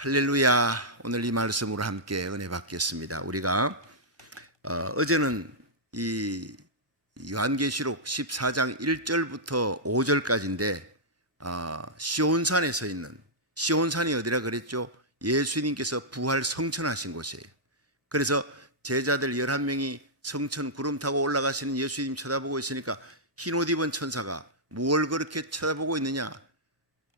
할렐루야. 오늘 이 말씀으로 함께 은혜 받겠습니다. 우리가 어제는 이 요한계시록 14장 1절부터 5절까지인데 시온산에 서 있는, 시온산이 어디라 그랬죠? 예수님께서 부활 성천하신 곳이에요. 그래서 제자들 11명이 성천 구름 타고 올라가시는 예수님 쳐다보고 있으니까 흰옷 입은 천사가 뭘 그렇게 쳐다보고 있느냐?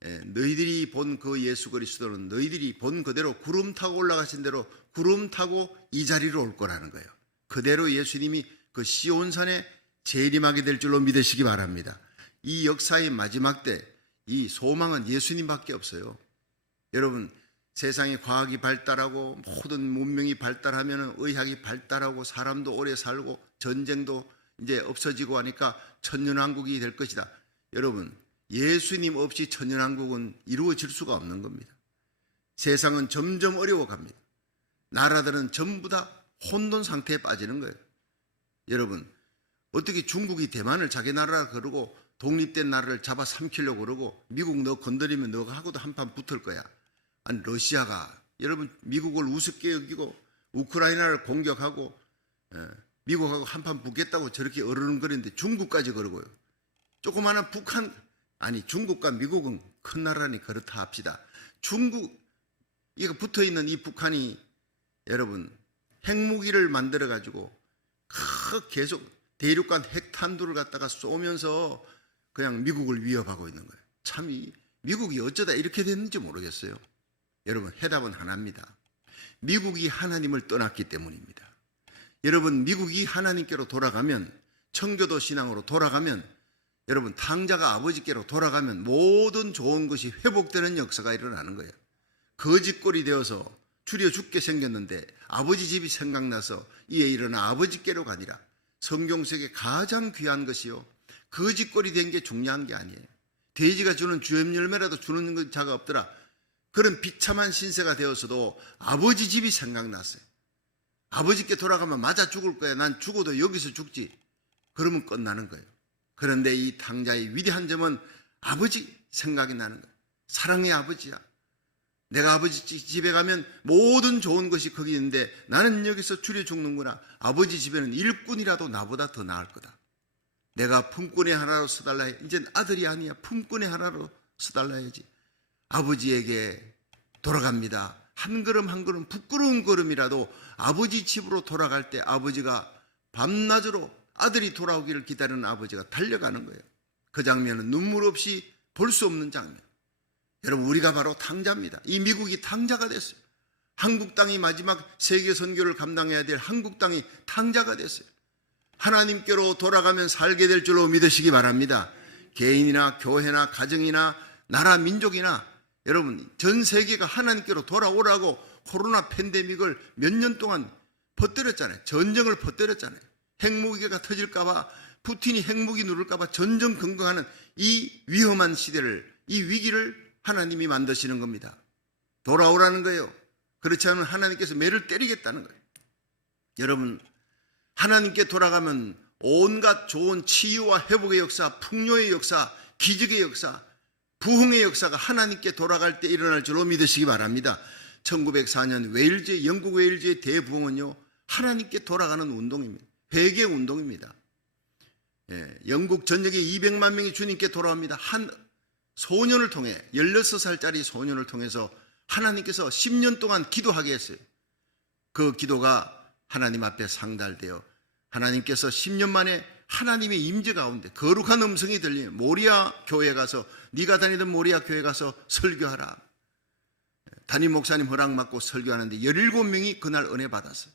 너희들이 본 그 예수 그리스도는 너희들이 본 그대로 구름 타고 올라가신 대로 구름 타고 이 자리로 올 거라는 거예요. 그대로 예수님이 그 시온산에 재림하게 될 줄로 믿으시기 바랍니다. 이 역사의 마지막 때 이 소망은 예수님밖에 없어요. 여러분, 세상에 과학이 발달하고 모든 문명이 발달하면 의학이 발달하고 사람도 오래 살고 전쟁도 이제 없어지고 하니까 천년왕국이 될 것이다. 여러분, 예수님 없이 천년왕국은 이루어질 수가 없는 겁니다. 세상은 점점 어려워갑니다. 나라들은 전부 다 혼돈 상태에 빠지는 거예요. 여러분, 어떻게 중국이 대만을 자기 나라라 그러고 독립된 나라를 잡아 삼키려고 그러고 미국 너 건드리면 너가 하고도 한판 붙을 거야. 아니, 러시아가 여러분 미국을 우습게 여기고 우크라이나를 공격하고 미국하고 한판 붙겠다고 저렇게 어르렁거리는데 중국까지 그러고요. 조그마한 북한, 아니 중국과 미국은 큰 나라니 그렇다 합시다. 중국 이거 붙어있는 이 북한이 여러분 핵무기를 만들어 가지고 계속 대륙간 핵탄두를 갖다가 쏘면서 그냥 미국을 위협하고 있는 거예요. 참 이 미국이 어쩌다 이렇게 됐는지 모르겠어요. 여러분, 해답은 하나입니다. 미국이 하나님을 떠났기 때문입니다. 여러분, 미국이 하나님께로 돌아가면, 청교도 신앙으로 돌아가면, 여러분 탕자가 아버지께로 돌아가면 모든 좋은 것이 회복되는 역사가 일어나는 거예요. 거짓골이 되어서 줄여 죽게 생겼는데 아버지 집이 생각나서 이에 일어나 아버지께로 가니라. 성경 속에 가장 귀한 것이요, 거짓골이 된 게 중요한 게 아니에요. 돼지가 주는 주염 열매라도 주는 자가 없더라. 그런 비참한 신세가 되어서도 아버지 집이 생각났어요. 아버지께 돌아가면 맞아 죽을 거야. 난 죽어도 여기서 죽지. 그러면 끝나는 거예요. 그런데 이 탕자의 위대한 점은 아버지 생각이 나는 거예요. 사랑의 아버지야. 내가 아버지 집에 가면 모든 좋은 것이 거기 있는데 나는 여기서 줄여 죽는구나. 아버지 집에는 일꾼이라도 나보다 더 나을 거다. 내가 품꾼의 하나로 써달라 해. 이젠 아들이 아니야. 품꾼의 하나로 써달라 해야지. 아버지에게 돌아갑니다. 한 걸음 한 걸음 부끄러운 걸음이라도 아버지 집으로 돌아갈 때 아버지가 밤낮으로 아들이 돌아오기를 기다리는 아버지가 달려가는 거예요. 그 장면은 눈물 없이 볼 수 없는 장면. 여러분, 우리가 바로 탕자입니다. 이 미국이 탕자가 됐어요. 한국 땅이 마지막 세계 선교를 감당해야 될 한국 땅이 탕자가 됐어요. 하나님께로 돌아가면 살게 될 줄로 믿으시기 바랍니다. 개인이나 교회나 가정이나 나라 민족이나 여러분 전 세계가 하나님께로 돌아오라고 코로나 팬데믹을 몇 년 동안 퍼뜨렸잖아요. 전쟁을 퍼뜨렸잖아요. 핵무기가 터질까봐, 푸틴이 핵무기 누를까봐 전전긍긍하는 이 위험한 시대를, 이 위기를 하나님이 만드시는 겁니다. 돌아오라는 거예요. 그렇지 않으면 하나님께서 매를 때리겠다는 거예요. 여러분, 하나님께 돌아가면 온갖 좋은 치유와 회복의 역사, 풍요의 역사, 기적의 역사, 부흥의 역사가 하나님께 돌아갈 때 일어날 줄로 믿으시기 바랍니다. 1904년 웨일즈, 영국 웨일즈의 대부흥은요, 하나님께 돌아가는 운동입니다. 회개 운동입니다. 영국 전역에 200만 명이 주님께 돌아옵니다. 한 소년을 통해, 16살짜리 소년을 통해서 하나님께서 10년 동안 기도하게 했어요. 그 기도가 하나님 앞에 상달되어 하나님께서 10년 만에 하나님의 임재 가운데 거룩한 음성이 들리면 모리아 교회 가서, 네가 다니던 모리아 교회 가서 설교하라. 담임 목사님 허락받고 설교하는데 17명이 그날 은혜 받았어요.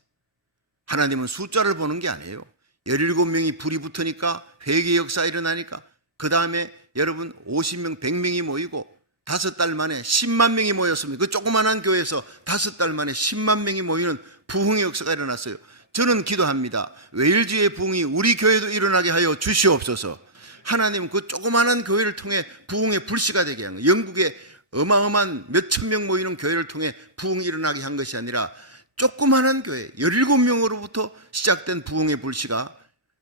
하나님은 숫자를 보는 게 아니에요. 17명이 불이 붙으니까 회개 역사 일어나니까 그 다음에 여러분 50명, 100명이 모이고 5달 만에 10만 명이 모였습니다. 그 조그만한 교회에서 5달 만에 10만 명이 모이는 부흥의 역사가 일어났어요. 저는 기도합니다. 웨일즈의 부흥이 우리 교회도 일어나게 하여 주시옵소서. 하나님은 그 조그만한 교회를 통해 부흥의 불씨가 되게 한 거예요. 영국의 어마어마한 몇천 명 모이는 교회를 통해 부흥이 일어나게 한 것이 아니라 조그만한 교회 17명으로부터 시작된 부흥의 불씨가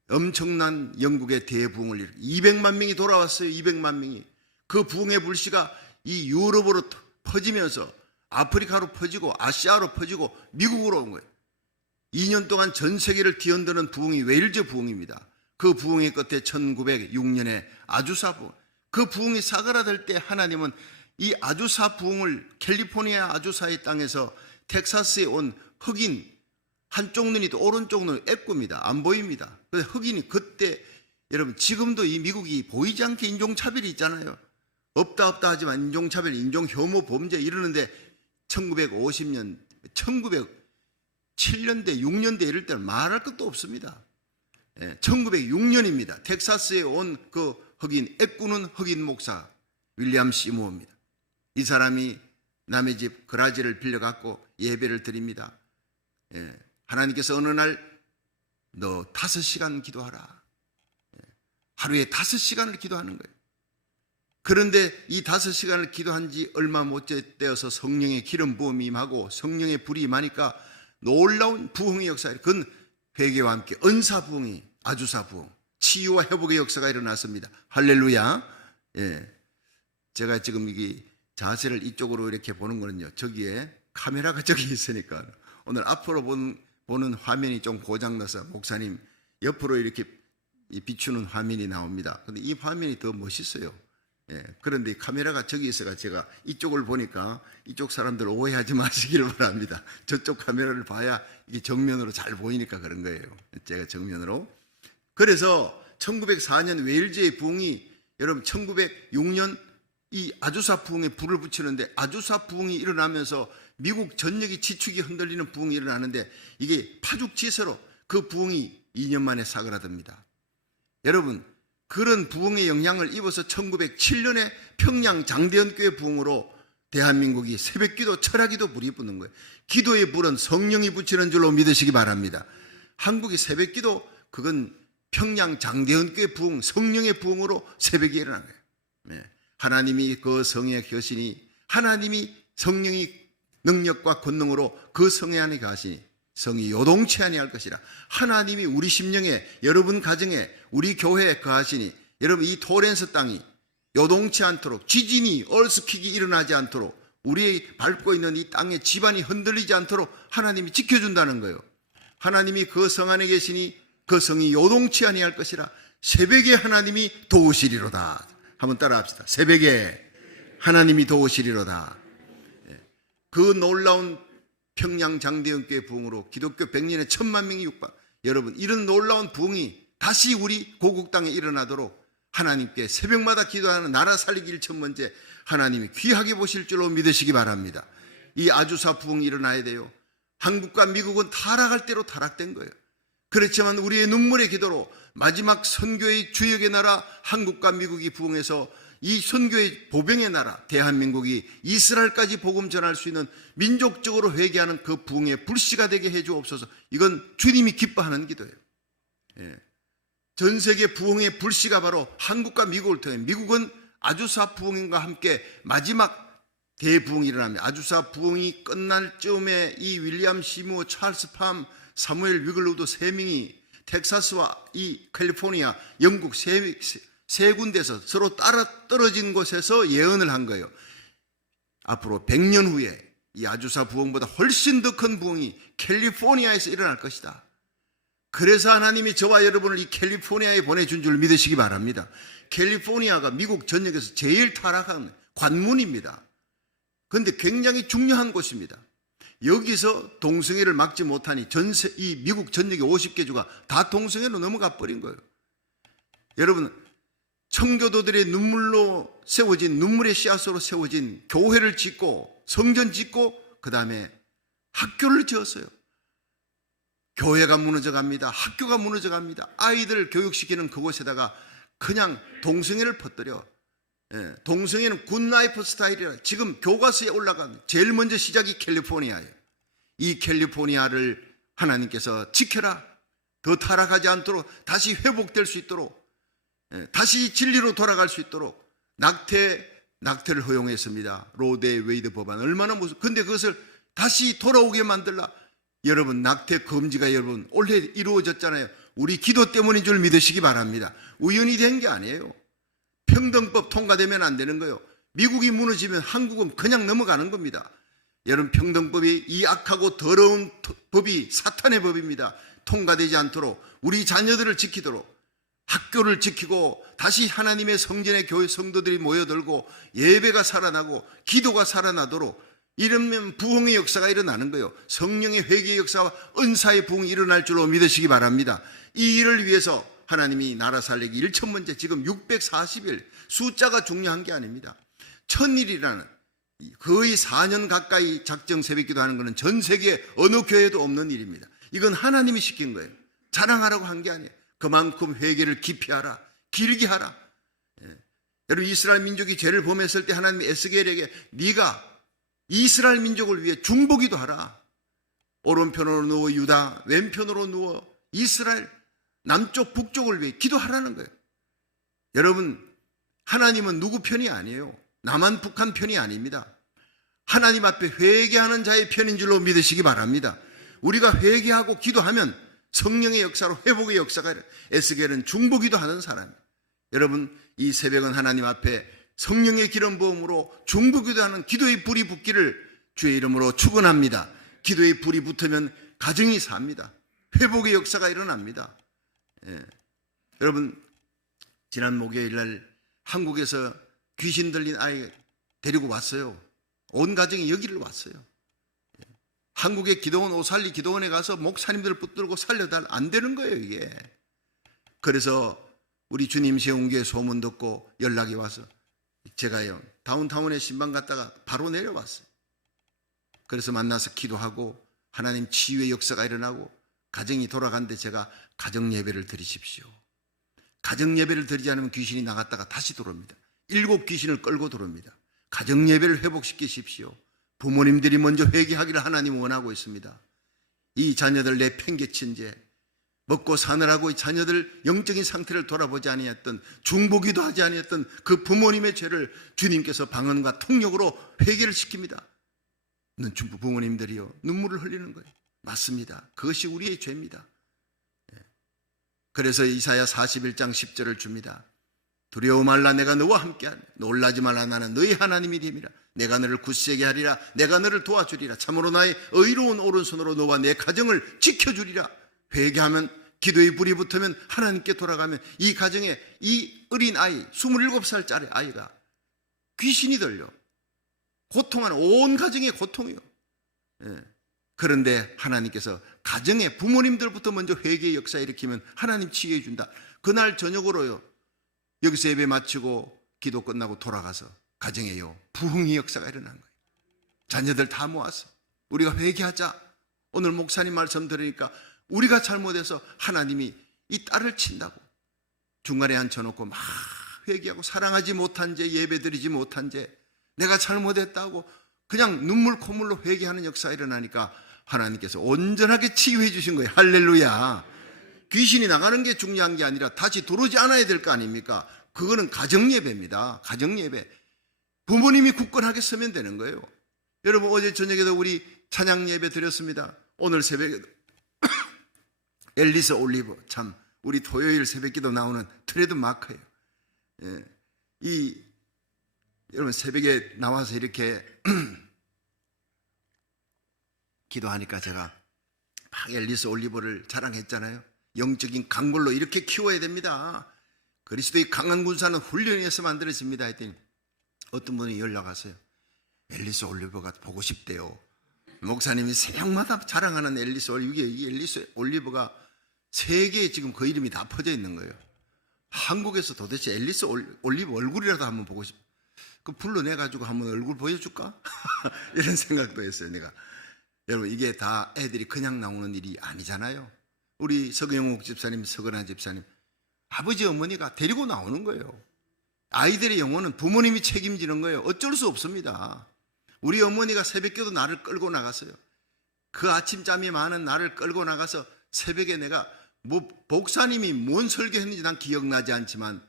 엄청난 영국의 대부흥을 일으켜 200만 명이 돌아왔어요. 200만 명이. 그 부흥의 불씨가 이 유럽으로 퍼지면서 아프리카로 퍼지고 아시아로 퍼지고 미국으로 온 거예요. 2년 동안 전 세계를 뒤흔드는 부흥이 웨일즈 부흥입니다. 그 부흥의 끝에 1906년에 아주사 부흥, 그 부흥이 사그라들 때 하나님은 이 아주사 부흥을 캘리포니아 아주사의 땅에서 텍사스에 온 흑인, 한쪽 눈이 또 오른쪽 눈이 애굽니다. 안 보입니다. 그래서 흑인이 그때, 여러분 지금도 이 미국이 보이지 않게 인종차별이 있잖아요. 없다 하지만 인종차별, 인종혐오 범죄 이러는데 1950년, 1907년대, 6년대 이럴 때는 말할 것도 없습니다. 1906년입니다. 텍사스에 온 그 흑인, 애꾸는 흑인 목사 윌리엄 시모어입니다. 이 사람이 남의 집 그라지를 빌려갖고 예배를 드립니다. 하나님께서 어느 날 너 5시간 기도하라. 하루에 5시간을 기도하는 거예요. 그런데 이 5시간을 기도한 지 얼마 못 되어서 성령의 기름 부음이 임하고 성령의 불이 임하니까 놀라운 부흥의 역사, 그건 회개와 함께 은사 부흥이, 아주사 부흥, 치유와 회복의 역사가 일어났습니다. 할렐루야. 제가 지금 이게 자세를 이쪽으로 이렇게 보는 거는요, 저기에 카메라가 저기 있으니까 오늘 앞으로 보는 화면이 좀 고장나서 목사님 옆으로 이렇게 비추는 화면이 나옵니다. 근데 이 화면이 더 멋있어요. 그런데 이 카메라가 저기 있어가 제가 이쪽을 보니까 이쪽 사람들 오해하지 마시기를 바랍니다. 저쪽 카메라를 봐야 이게 정면으로 잘 보이니까 그런 거예요. 제가 정면으로. 그래서 1904년 웨일즈의 부흥이, 여러분 1906년 이 아주사 부흥에 불을 붙이는데, 아주사 부흥이 일어나면서 미국 전역이 지축이 흔들리는 부흥이 일어나는데, 이게 파죽지세로 그 부흥이 2년 만에 사그라듭니다. 여러분 그런 부흥의 영향을 입어서 1907년에 평양 장대현교회 부흥으로 대한민국이 새벽기도, 철야기도 불이 붙는 거예요. 기도의 불은 성령이 붙이는 줄로 믿으시기 바랍니다. 한국이 새벽기도, 그건 평양 장대현교회 부흥, 성령의 부흥으로 새벽에 일어난 거예요. 하나님이 그 성의 교신이, 하나님이 성령이 능력과 권능으로 그 성에 안에 가시니 성이 요동치 아니할 것이라. 하나님이 우리 심령에, 여러분 가정에, 우리 교회에 거하시니, 여러분 이 토렌스 땅이 요동치 않도록, 지진이, 얼스킥이 일어나지 않도록, 우리 밟고 있는 이 땅의 지반이 흔들리지 않도록 하나님이 지켜준다는 거예요. 하나님이 그 성 안에 계시니 그 성이 요동치 아니할 것이라. 새벽에 하나님이 도우시리로다. 한번 따라합시다. 새벽에 하나님이 도우시리로다. 그 놀라운 평양 장대현교회 부흥으로 기독교 100년에 1000만 명이 육박. 여러분 이런 놀라운 부흥이 다시 우리 고국 땅에 일어나도록 하나님께 새벽마다 기도하는 나라 살리기 1천번째 하나님이 귀하게 보실 줄로 믿으시기 바랍니다. 이 아주사 부흥이 일어나야 돼요. 한국과 미국은 타락할 대로 타락된 거예요. 그렇지만 우리의 눈물의 기도로 마지막 선교의 주역의 나라 한국과 미국이 부흥해서 이 선교의 보병의 나라 대한민국이 이스라엘까지 복음 전할 수 있는 민족적으로 회개하는 그 부흥의 불씨가 되게 해주옵소서. 이건 주님이 기뻐하는 기도예요. 전 세계 부흥의 불씨가 바로 한국과 미국을 통해, 미국은 아주사 부흥과 함께 마지막 대부흥이 일어납니다. 아주사 부흥이 끝날 즈음에 이 윌리엄 시무어, 찰스 팜, 사무엘 위글루드 세 명이 텍사스와 이 캘리포니아, 영국 세 군데에서 서로 따라 떨어진 곳에서 예언을 한 거예요. 앞으로 100년 후에 이 아주사 부흥보다 훨씬 더 큰 부흥이 캘리포니아에서 일어날 것이다. 그래서 하나님이 저와 여러분을 이 캘리포니아에 보내준 줄 믿으시기 바랍니다. 캘리포니아가 미국 전역에서 제일 타락한 관문입니다. 그런데 굉장히 중요한 곳입니다. 여기서 동성애를 막지 못하니 이 미국 전역의 50개 주가 다 동성애로 넘어가 버린 거예요. 여러분 청교도들의 눈물로 세워진, 눈물의 씨앗으로 세워진 교회를 짓고 성전 짓고 그 다음에 학교를 지었어요. 교회가 무너져 갑니다. 학교가 무너져 갑니다. 아이들 교육시키는 그곳에다가 그냥 동성애를 퍼뜨려. 동성애는 굿라이프 스타일이라. 지금 교과서에 올라간 제일 먼저 시작이 캘리포니아예요. 이 캘리포니아를 하나님께서 지켜라. 더 타락하지 않도록, 다시 회복될 수 있도록, 다시 진리로 돌아갈 수 있도록 낙태를 허용했습니다. 로데 웨이드 법안 얼마나 무슨, 근데 그것을 다시 돌아오게 만들라. 여러분 낙태 금지가 여러분 올해 이루어졌잖아요. 우리 기도 때문인 줄 믿으시기 바랍니다. 우연히 된 게 아니에요. 평등법 통과되면 안 되는 거예요. 미국이 무너지면 한국은 그냥 넘어가는 겁니다. 여러분, 평등법이 이 악하고 더러운 법이 사탄의 법입니다. 통과되지 않도록 우리 자녀들을 지키도록 학교를 지키고 다시 하나님의 성전의 교회 성도들이 모여들고 예배가 살아나고 기도가 살아나도록, 이러면 부흥의 역사가 일어나는 거예요. 성령의 회개의 역사와 은사의 부흥이 일어날 줄로 믿으시기 바랍니다. 이 일을 위해서 하나님이 나라 살리기 1천번째, 지금 640일, 숫자가 중요한 게 아닙니다. 1000일이라는 거의 4년 가까이 작정 새벽기도 하는 것은 전 세계 어느 교회에도 없는 일입니다. 이건 하나님이 시킨 거예요. 자랑하라고 한 게 아니에요. 그만큼 회개를 깊이 하라, 길게 하라. 여러분, 이스라엘 민족이 죄를 범했을 때 하나님이 에스겔에게 네가 이스라엘 민족을 위해 중보기도 하라. 오른편으로 누워 유다, 왼편으로 누워 이스라엘 남쪽 북쪽을 위해 기도하라는 거예요. 여러분, 하나님은 누구 편이 아니에요. 남한 북한 편이 아닙니다. 하나님 앞에 회개하는 자의 편인 줄로 믿으시기 바랍니다. 우리가 회개하고 기도하면 성령의 역사로 회복의 역사가 일어나요. 에스겔은 중보기도 하는 사람이에요. 여러분, 이 새벽은 하나님 앞에 성령의 기름 부음으로 중보기도 하는 기도의 불이 붙기를 주의 이름으로 축원합니다. 기도의 불이 붙으면 가정이 삽니다. 회복의 역사가 일어납니다. 여러분, 지난 목요일 날 한국에서 귀신 들린 아이 데리고 왔어요. 온 가정이 여기를 왔어요. 한국의 기도원, 오살리 기도원에 가서 목사님들을 붙들고 살려달, 안 되는 거예요, 이게. 그래서 우리 주님 세운 교회 소문 듣고 연락이 와서 제가요, 다운타운에 신방 갔다가 바로 내려왔어요. 그래서 만나서 기도하고 하나님 치유의 역사가 일어나고 가정이 돌아갔는데, 제가 가정 예배를 드리십시오. 가정 예배를 드리지 않으면 귀신이 나갔다가 다시 들어옵니다. 7 귀신을 끌고 들어옵니다. 가정 예배를 회복시키십시오. 부모님들이 먼저 회개하기를 하나님 원하고 있습니다. 이 자녀들 내 팽개친 죄, 먹고 사느라고 이 자녀들 영적인 상태를 돌아보지 아니했던, 중보기도 하지 아니했던 그 부모님의 죄를 주님께서 방언과 통역으로 회개를 시킵니다. 부모님들이요, 눈물을 흘리는 거예요. 맞습니다. 그것이 우리의 죄입니다. 그래서 이사야 41장 10절을 줍니다. 두려워 말라, 내가 너와 함께하니, 놀라지 말라, 나는 너희 하나님이 됨이라. 내가 너를 굳세게 하리라. 내가 너를 도와주리라. 참으로 나의 의로운 오른손으로 너와 내 가정을 지켜주리라. 회개하면, 기도의 불이 붙으면, 하나님께 돌아가면 이 가정에 이 어린 아이, 27살짜리 아이가 귀신이 들려 고통하는, 온 가정의 고통이요. 그런데 하나님께서 가정에 부모님들부터 먼저 회개의 역사 일으키면 하나님 치유해 준다. 그날 저녁으로요, 여기서 예배 마치고 기도 끝나고 돌아가서 가정에요, 부흥의 역사가 일어난 거예요. 자녀들 다 모아서 우리가 회개하자. 오늘 목사님 말씀 들으니까 우리가 잘못해서 하나님이 이 딸을 친다고 중간에 앉혀놓고 막 회개하고, 사랑하지 못한 죄, 예배드리지 못한 죄, 내가 잘못했다고 그냥 눈물 콧물로 회개하는 역사가 일어나니까 하나님께서 온전하게 치유해 주신 거예요. 할렐루야. 귀신이 나가는 게 중요한 게 아니라 다시 들어오지 않아야 될 거 아닙니까? 그거는 가정예배입니다. 가정예배. 부모님이 굳건하게 서면 되는 거예요. 여러분, 어제 저녁에도 우리 찬양예배 드렸습니다. 오늘 새벽에 앨리스 올리버, 참 우리 토요일 새벽기도 나오는 트레드 마커예요. 여러분, 새벽에 나와서 이렇게 기도하니까 제가 막 앨리스 올리버를 자랑했잖아요. 영적인 강물로 이렇게 키워야 됩니다. 그리스도의 강한 군사는 훈련에서 만들어집니다 했더니 어떤 분이 연락 왔어요. 앨리스 올리버가 보고 싶대요. 목사님이 새벽마다 자랑하는 앨리스 올리버, 이 앨리스 올리버가 세계에 지금 그 이름이 다 퍼져 있는 거예요. 한국에서 도대체 앨리스 올리버 얼굴이라도 한번 보고 싶어. 그 불러내가지고 한번 얼굴 보여줄까? 이런 생각도 했어요, 내가. 여러분, 이게 다 애들이 그냥 나오는 일이 아니잖아요. 우리 서경욱 집사님, 서건아 집사님, 아버지 어머니가 데리고 나오는 거예요. 아이들의 영혼은 부모님이 책임지는 거예요. 어쩔 수 없습니다. 우리 어머니가 새벽기도 나를 끌고 나갔어요. 그 아침잠이 많은 나를 끌고 나가서 새벽에 내가 목사님이 뭔 설교했는지 난 기억나지 않지만,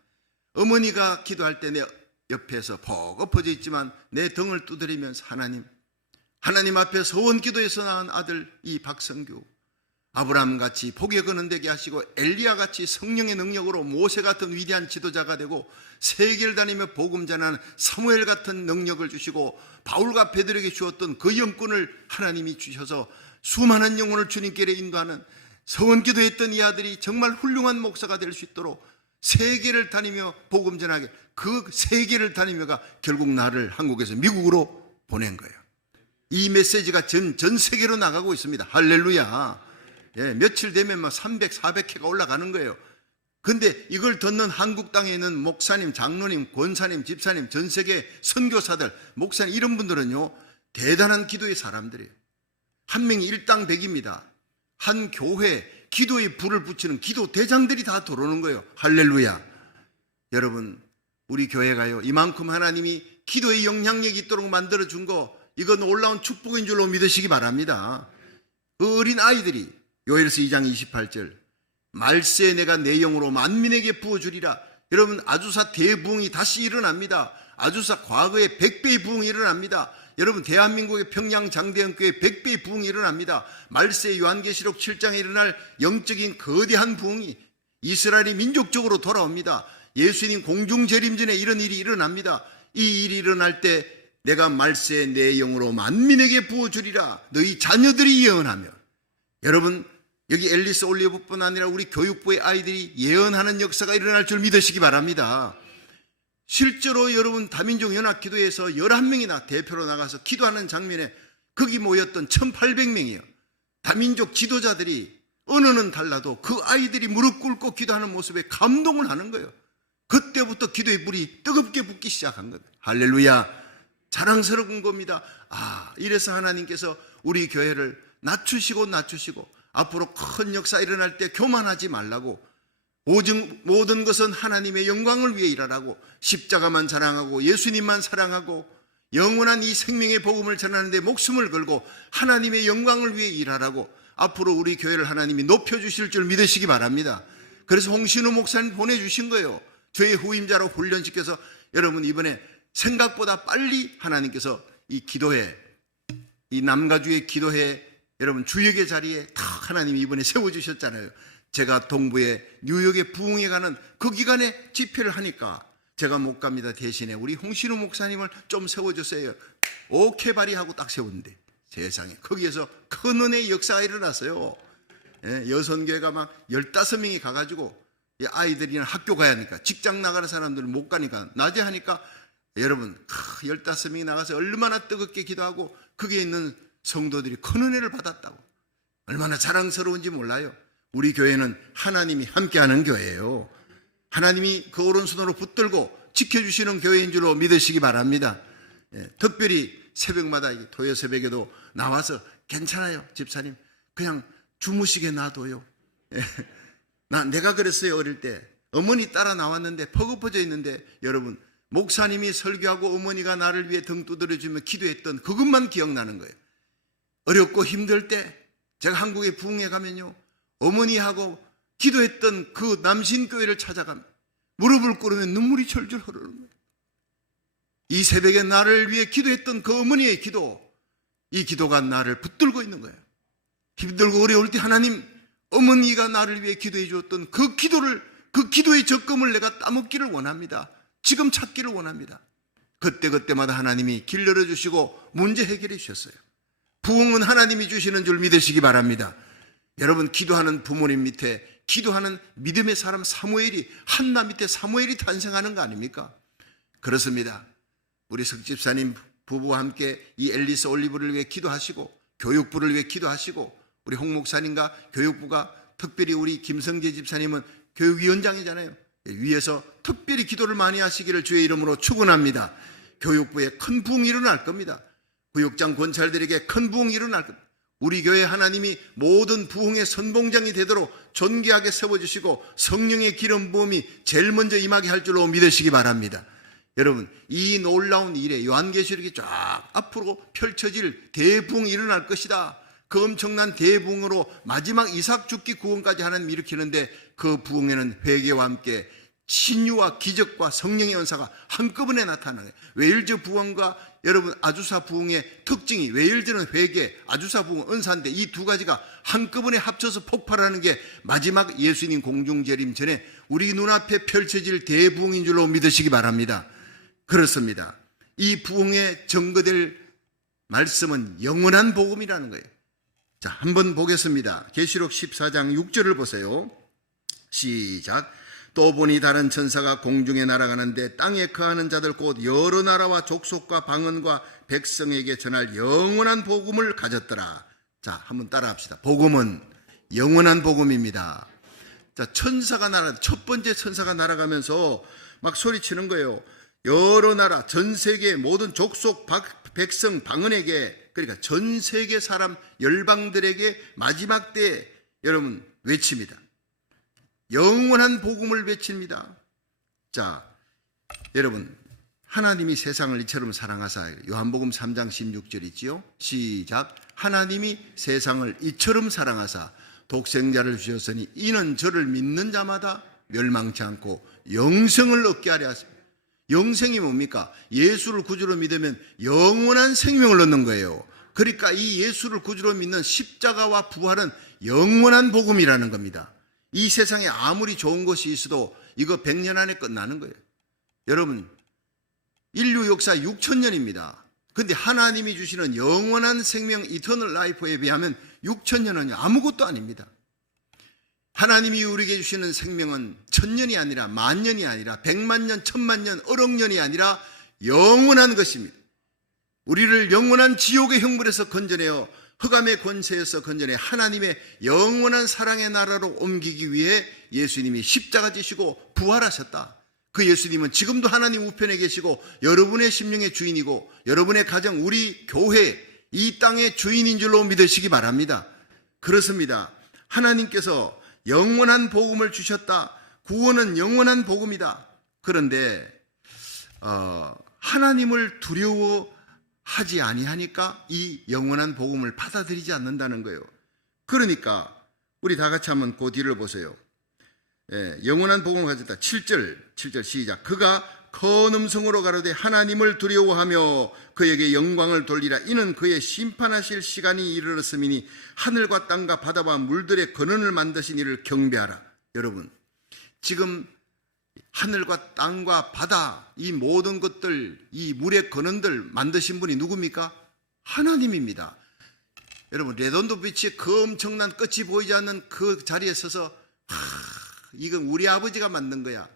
어머니가 기도할 때 내 옆에서 퍽 엎어져 있지만 내 등을 두드리면서 하나님 앞에 서원 기도에서 낳은 아들 이 박성규, 아브라함같이 복에 거는되게 하시고 엘리야같이 성령의 능력으로 모세 같은 위대한 지도자가 되고 세계를 다니며 복음 전하는 사무엘 같은 능력을 주시고 바울과 베드로에게 주었던 그 영권을 하나님이 주셔서 수많은 영혼을 주님께로 인도하는 서원기도했던 이 아들이 정말 훌륭한 목사가 될 수 있도록 세계를 다니며 복음 전하게, 그 세계를 다니며가 결국 나를 한국에서 미국으로 보낸 거예요. 이 메시지가 전 세계로 나가고 있습니다. 할렐루야. 예, 며칠 되면 막 300, 400회가 올라가는 거예요. 근데 이걸 듣는 한국 땅에 있는 목사님, 장로님, 권사님, 집사님, 전 세계 선교사들, 목사님 이런 분들은요 대단한 기도의 사람들이에요. 한 명이 일당 100입니다. 한 교회 기도에 불을 붙이는 기도 대장들이 다 들어오는 거예요. 할렐루야. 여러분, 우리 교회가요 이만큼 하나님이 기도의 영향력이 있도록 만들어준 거, 이건 놀라운 축복인 줄로 믿으시기 바랍니다. 그 어린 아이들이 요엘서 2장 28절 말세 내가 내 영으로 만민에게 부어주리라. 여러분, 아주사 대부흥이 다시 일어납니다. 아주사 과거에 100배의 부흥이 일어납니다. 여러분, 대한민국의 평양 장대현교회 100배의 부흥이 일어납니다. 말세 요한계시록 7장에 일어날 영적인 거대한 부흥이 이스라엘이 민족적으로 돌아옵니다. 예수님 공중재림전에 이런 일이 일어납니다. 이 일이 일어날 때 내가 말세 내 영으로 만민에게 부어주리라. 너희 자녀들이 예언하며. 여러분, 여기 앨리스 올리브뿐 아니라 우리 교육부의 아이들이 예언하는 역사가 일어날 줄 믿으시기 바랍니다. 실제로 여러분 다민족 연합기도에서 11명이나 대표로 나가서 기도하는 장면에 거기 모였던 1800명이에요. 다민족 지도자들이 언어는 달라도 그 아이들이 무릎 꿇고 기도하는 모습에 감동을 하는 거예요. 그때부터 기도의 불이 뜨겁게 붙기 시작한 거예요. 할렐루야. 자랑스러운 겁니다. 이래서 하나님께서 우리 교회를 낮추시고 앞으로 큰 역사 일어날 때 교만하지 말라고, 오직 모든 것은 하나님의 영광을 위해 일하라고, 십자가만 자랑하고 예수님만 사랑하고 영원한 이 생명의 복음을 전하는데 목숨을 걸고 하나님의 영광을 위해 일하라고, 앞으로 우리 교회를 하나님이 높여주실 줄 믿으시기 바랍니다. 그래서 홍신우 목사님 보내주신 거예요. 저의 후임자로 훈련시켜서 여러분 이번에 생각보다 빨리 하나님께서 이 기도회, 이 남가주의 기도회 여러분 주역의 자리에 다 하나님이 이번에 세워주셨잖아요. 제가 동부에 뉴욕에 부흥회 가는 그 기간에 집회를 하니까 제가 못 갑니다. 대신에 우리 홍신우 목사님을 좀 세워주세요. 오케이 발의하고 딱 세웠는데 세상에 거기에서 큰 은혜의 역사가 일어났어요. 여선교회가 막 15명이 가가지고 아이들이나 학교 가야 하니까, 직장 나가는 사람들은 못 가니까 낮에 하니까 여러분 15명이 나가서 얼마나 뜨겁게 기도하고 거기에 있는 성도들이 큰 은혜를 받았다고. 얼마나 자랑스러운지 몰라요. 우리 교회는 하나님이 함께하는 교회예요. 하나님이 그 오른손으로 붙들고 지켜주시는 교회인 줄로 믿으시기 바랍니다. 특별히 새벽마다 토요 새벽에도 나와서 괜찮아요 집사님 그냥 주무시게 놔둬요. 내가 그랬어요. 어릴 때 어머니 따라 나왔는데 퍼거퍼져 있는데 여러분 목사님이 설교하고 어머니가 나를 위해 등 두드려주며 기도했던 그것만 기억나는 거예요. 어렵고 힘들 때 제가 한국에 부흥회 가면요 어머니하고 기도했던 그 남신교회를 찾아가면 무릎을 꿇으면 눈물이 철철 흐르는 거예요. 이 새벽에 나를 위해 기도했던 그 어머니의 기도, 이 기도가 나를 붙들고 있는 거예요. 힘들고 어려울 때 하나님, 어머니가 나를 위해 기도해 주었던 그 기도의 적금을 내가 따먹기를 원합니다. 지금 찾기를 원합니다. 그때마다 하나님이 길 열어주시고 문제 해결해 주셨어요. 부흥은 하나님이 주시는 줄 믿으시기 바랍니다. 여러분 기도하는 부모님 밑에 기도하는 믿음의 사람 사무엘이, 한나 밑에 사무엘이 탄생하는 거 아닙니까? 그렇습니다. 우리 석집사님 부부와 함께 이 앨리스 올리브를 위해 기도하시고 교육부를 위해 기도하시고, 우리 홍 목사님과 교육부가 특별히 우리 김성재 집사님은 교육위원장이잖아요. 위에서 특별히 기도를 많이 하시기를 주의 이름으로 축원합니다. 교육부에 큰 부흥이 일어날 겁니다. 구역장 권찰들에게 큰 부흥이 일어날 겁니다. 우리 교회 하나님이 모든 부흥의 선봉장이 되도록 존귀하게 세워주시고 성령의 기름 부음이 제일 먼저 임하게 할 줄로 믿으시기 바랍니다. 여러분 이 놀라운 일에 요한계시록이 쫙 앞으로 펼쳐질 대부흥이 일어날 것이다. 그 엄청난 대부흥으로 마지막 이삭 죽기 구원까지 하나님 일으키는데 그 부흥에는 회개와 함께 신유와 기적과 성령의 은사가 한꺼번에 나타나는 거예요. 웨일즈 부흥과 여러분 아주사 부흥의 특징이, 웨일즈는 회개, 아주사 부흥은 은사인데 이 두 가지가 한꺼번에 합쳐서 폭발하는 게 마지막 예수님 공중재림 전에 우리 눈앞에 펼쳐질 대부흥인 줄로 믿으시기 바랍니다. 그렇습니다. 이 부흥에 증거될 말씀은 영원한 복음이라는 거예요. 자, 한번 보겠습니다. 계시록 14장 6절을 보세요. 시작. 또 보니 다른 천사가 공중에 날아가는데 땅에 거하는 자들 곧 여러 나라와 족속과 방언과 백성에게 전할 영원한 복음을 가졌더라. 자, 한번 따라합시다. 복음은 영원한 복음입니다. 자, 천사가 첫 번째 천사가 날아가면서 막 소리치는 거예요. 여러 나라, 전 세계 모든 족속, 백성, 방언에게, 그러니까 전 세계 사람 열방들에게 마지막 때에 여러분 외칩니다. 영원한 복음을 외칩니다. 자, 여러분, 하나님이 세상을 이처럼 사랑하사, 요한복음 3장 16절 있지요? 시작. 하나님이 세상을 이처럼 사랑하사 독생자를 주셨으니 이는 저를 믿는 자마다 멸망치 않고 영생을 얻게 하려 하십니다. 영생이 뭡니까? 예수를 구주로 믿으면 영원한 생명을 얻는 거예요. 그러니까 이 예수를 구주로 믿는 십자가와 부활은 영원한 복음이라는 겁니다. 이 세상에 아무리 좋은 것이 있어도 이거 100년 안에 끝나는 거예요. 여러분, 인류 역사 6,000년입니다. 근데 하나님이 주시는 영원한 생명, 이터널 라이프에 비하면 6,000년은 아무것도 아닙니다. 하나님이 우리에게 주시는 생명은 1,000년이 아니라 만년이 아니라 100만 년, 1,000만 년, 억억 년이 아니라 영원한 것입니다. 우리를 영원한 지옥의 형벌에서 건져내어 흑암의 권세에서 건져내 하나님의 영원한 사랑의 나라로 옮기기 위해 예수님이 십자가 지시고 부활하셨다. 그 예수님은 지금도 하나님 우편에 계시고 여러분의 심령의 주인이고 여러분의 가정, 우리 교회, 이 땅의 주인인 줄로 믿으시기 바랍니다. 그렇습니다. 하나님께서 영원한 복음을 주셨다. 구원은 영원한 복음이다. 그런데 하나님을 두려워하지 아니하니까 이 영원한 복음을 받아들이지 않는다는 거예요. 그러니까 우리 다 같이 한번 그 뒤를 보세요. 영원한 복음을 가졌다. 7절 시작. 그가 큰 음성으로 가로되 하나님을 두려워하며 그에게 영광을 돌리라. 이는 그의 심판하실 시간이 이르렀음이니 하늘과 땅과 바다와 물들의 근원을 만드신 이를 경배하라. 여러분, 지금 하늘과 땅과 바다, 이 모든 것들, 이 물의 근원들 만드신 분이 누굽니까? 하나님입니다. 여러분, 레돈도 비치의 그 엄청난 끝이 보이지 않는 그 자리에 서서 이건 우리 아버지가 만든 거야.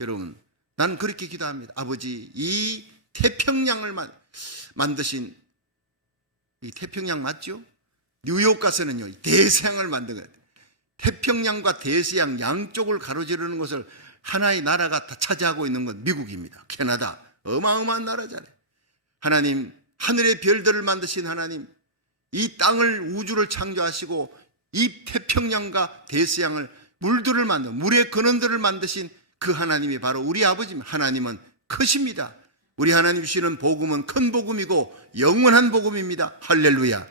여러분, 나는 그렇게 기도합니다. 아버지, 이 태평양을 만드신, 이 태평양 맞죠? 뉴욕 가서는요, 대서양을 만든 거예요. 태평양과 대서양 양쪽을 가로지르는 것을 하나의 나라가 다 차지하고 있는 건 미국입니다. 캐나다, 어마어마한 나라잖아요. 하나님, 하늘의 별들을 만드신 하나님, 이 땅을, 우주를 창조하시고 이 태평양과 대서양을, 물들을 만든, 물의 근원들을 만드신 그 하나님이 바로 우리 아버지입니다. 하나님은 크십니다. 우리 하나님 주시는 복음은 큰 복음이고 영원한 복음입니다. 할렐루야.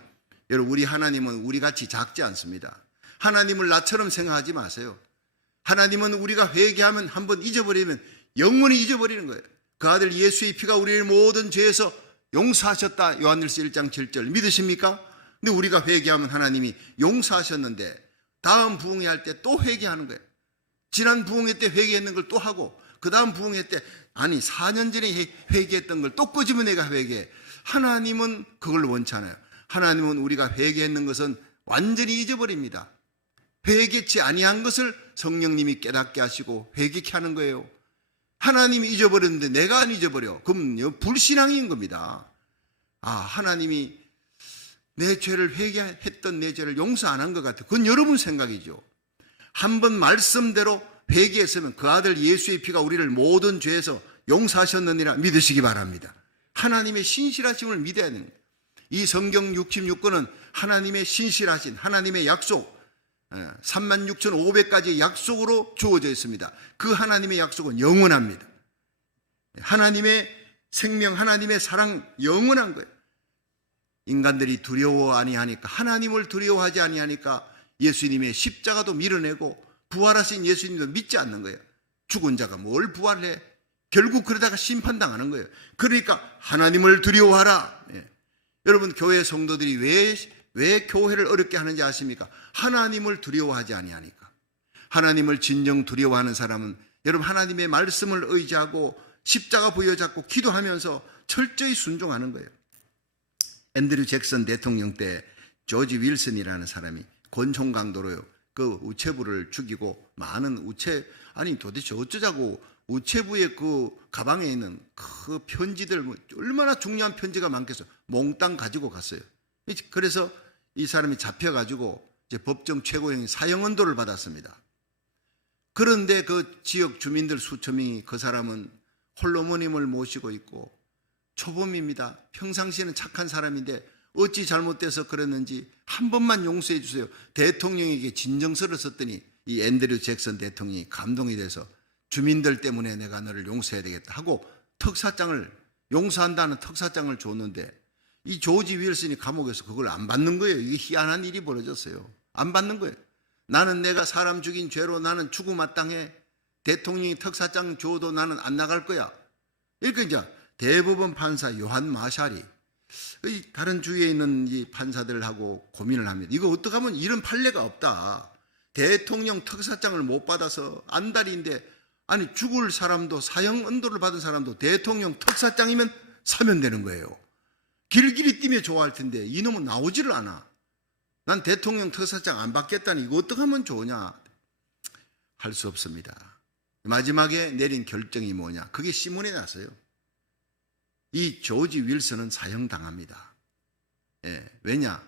여러분, 우리 하나님은 우리같이 작지 않습니다. 하나님을 나처럼 생각하지 마세요. 하나님은 우리가 회개하면 한번 잊어버리면 영원히 잊어버리는 거예요. 그 아들 예수의 피가 우리의 모든 죄에서 용서하셨다. 요한일서 1장 7절 믿으십니까? 근데 우리가 회개하면 하나님이 용서하셨는데 다음 부흥회 할 때 또 회개하는 거예요. 지난 부흥회 때 회개했는 걸 또 하고 그 다음 부흥회 때 아니 4년 전에 회개했던 걸 또 끄집어 내가 회개해. 하나님은 그걸 원치 않아요. 하나님은 우리가 회개했는 것은 완전히 잊어버립니다. 회개치 아니한 것을 성령님이 깨닫게 하시고 회개케 하는 거예요. 하나님이 잊어버렸는데 내가 안 잊어버려. 그럼 불신앙인 겁니다. 하나님이 내 죄를 회개했던 내 죄를 용서 안 한 것 같아요. 그건 여러분 생각이죠. 한번 말씀대로 회개했으면 그 아들 예수의 피가 우리를 모든 죄에서 용서하셨느니라 믿으시기 바랍니다. 하나님의 신실하심을 믿어야 됩니다. 이 성경 66권은 하나님의 신실하신 하나님의 약속, 36,500가지의 약속으로 주어져 있습니다. 그 하나님의 약속은 영원합니다. 하나님의 생명, 하나님의 사랑 영원한 거예요. 인간들이 두려워 아니하니까, 하나님을 두려워하지 아니하니까 예수님의 십자가도 밀어내고 부활하신 예수님도 믿지 않는 거예요. 죽은 자가 뭘 부활해? 결국 그러다가 심판당하는 거예요. 그러니까 하나님을 두려워하라. 예. 여러분, 교회 성도들이 왜 교회를 어렵게 하는지 아십니까? 하나님을 두려워하지 아니하니까. 하나님을 진정 두려워하는 사람은 여러분 하나님의 말씀을 의지하고 십자가 부여잡고 기도하면서 철저히 순종하는 거예요. 앤드류 잭슨 대통령 때 조지 윌슨이라는 사람이 권총 강도로요, 그 우체부를 죽이고 많은 도대체 어쩌자고 우체부의 그 가방에 있는 그 편지들, 얼마나 중요한 편지가 많겠어, 몽땅 가지고 갔어요. 그래서 이 사람이 잡혀가지고 이제 법정 최고형인 사형언도를 받았습니다. 그런데 그 지역 주민들 수천 명이 그 사람은 홀로머님을 모시고 있고 초범입니다. 평상시에는 착한 사람인데 어찌 잘못돼서 그랬는지 한 번만 용서해 주세요. 대통령에게 진정서를 썼더니 이 앤드류 잭슨 대통령이 감동이 돼서 주민들 때문에 내가 너를 용서해야 되겠다 하고 용서한다는 특사장을 줬는데 이 조지 윌슨이 감옥에서 그걸 안 받는 거예요. 이게 희한한 일이 벌어졌어요. 안 받는 거예요. 나는 내가 사람 죽인 죄로 나는 죽음 마땅해. 대통령이 특사장 줘도 나는 안 나갈 거야. 이렇게 이제 대법원 판사 요한 마샬이 다른 주위에 있는 이 판사들하고 고민을 합니다. 이거 어떻게 하면 이런 판례가 없다. 대통령 특사장을 못 받아서 안달인데, 아니 죽을 사람도 사형 언도를 받은 사람도 대통령 특사장이면 사면 되는 거예요. 길길이 뛰며 좋아할 텐데 이놈은 나오지를 않아. 난 대통령 특사장 안 받겠다니 이거 어떻게 하면 좋으냐. 할 수 없습니다. 마지막에 내린 결정이 뭐냐, 그게 신문에 났어요. 이 조지 윌슨은 사형당합니다. 예, 왜냐?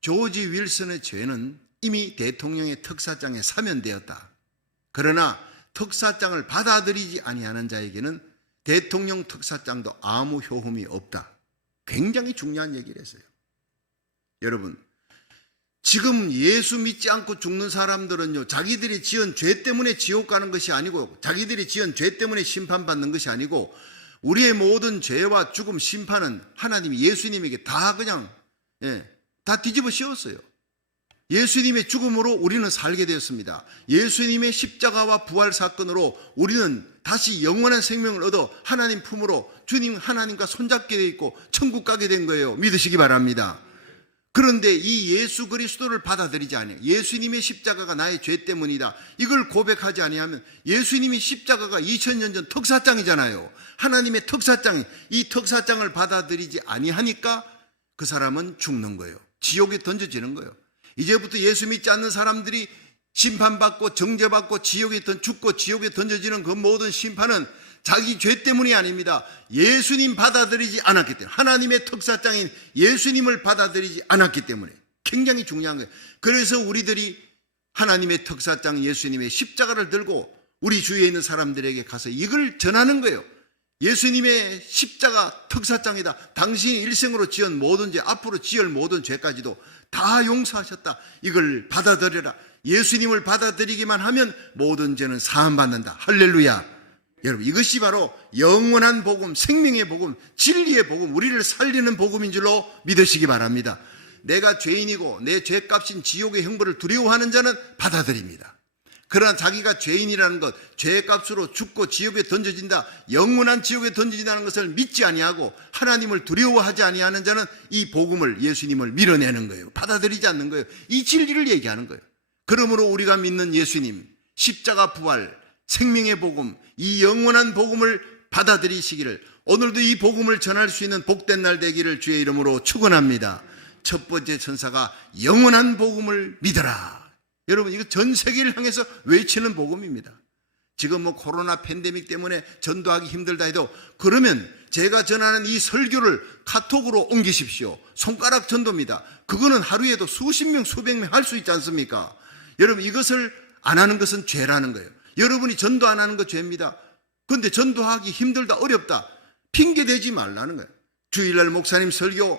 조지 윌슨의 죄는 이미 대통령의 특사장에 사면되었다. 그러나 특사장을 받아들이지 아니하는 자에게는 대통령 특사장도 아무 효험이 없다. 굉장히 중요한 얘기를 했어요. 여러분, 지금 예수 믿지 않고 죽는 사람들은요, 자기들이 지은 죄 때문에 지옥 가는 것이 아니고, 자기들이 지은 죄 때문에 심판받는 것이 아니고, 우리의 모든 죄와 죽음, 심판은 하나님이 예수님에게 다 그냥 다 뒤집어 씌웠어요. 예수님의 죽음으로 우리는 살게 되었습니다. 예수님의 십자가와 부활 사건으로 우리는 다시 영원한 생명을 얻어 하나님 품으로 주님 하나님과 손잡게 되어 있고 천국 가게 된 거예요. 믿으시기 바랍니다. 그런데 이 예수 그리스도를 받아들이지 아니하면, 예수님의 십자가가 나의 죄 때문이다, 이걸 고백하지 아니하면, 예수님이 십자가가 2000년 전 특사장이잖아요. 하나님의 특사장이, 이 특사장을 받아들이지 아니하니까 그 사람은 죽는 거예요. 지옥에 던져지는 거예요. 이제부터 예수 믿지 않는 사람들이 심판받고 정죄받고 죽고 지옥에 던져지는 그 모든 심판은 자기 죄 때문이 아닙니다. 예수님 받아들이지 않았기 때문에, 하나님의 특사장인 예수님을 받아들이지 않았기 때문에 굉장히 중요한 거예요. 그래서 우리들이 하나님의 특사장 예수님의 십자가를 들고 우리 주위에 있는 사람들에게 가서 이걸 전하는 거예요. 예수님의 십자가 특사장이다. 당신이 일생으로 지은 모든 죄, 앞으로 지을 모든 죄까지도 다 용서하셨다. 이걸 받아들여라. 예수님을 받아들이기만 하면 모든 죄는 사함받는다. 할렐루야. 여러분, 이것이 바로 영원한 복음, 생명의 복음, 진리의 복음, 우리를 살리는 복음인 줄로 믿으시기 바랍니다. 내가 죄인이고 내 죄값인 지옥의 형벌을 두려워하는 자는 받아들입니다. 그러나 자기가 죄인이라는 것, 죄값으로 죽고 지옥에 던져진다, 영원한 지옥에 던져진다는 것을 믿지 아니하고 하나님을 두려워하지 아니하는 자는 이 복음을, 예수님을 밀어내는 거예요. 받아들이지 않는 거예요. 이 진리를 얘기하는 거예요. 그러므로 우리가 믿는 예수님, 십자가 부활, 생명의 복음, 이 영원한 복음을 받아들이시기를, 오늘도 이 복음을 전할 수 있는 복된 날 되기를 주의 이름으로 축원합니다. 첫 번째 천사가 영원한 복음을 믿어라. 여러분, 이거 전 세계를 향해서 외치는 복음입니다. 지금 코로나 팬데믹 때문에 전도하기 힘들다 해도, 그러면 제가 전하는 이 설교를 카톡으로 옮기십시오. 손가락 전도입니다. 그거는 하루에도 수십 명, 수백 명 할 수 있지 않습니까? 여러분, 이것을 안 하는 것은 죄라는 거예요. 여러분이 전도 안 하는 거 죄입니다. 그런데 전도하기 힘들다, 어렵다, 핑계 대지 말라는 거예요. 주일날 목사님 설교,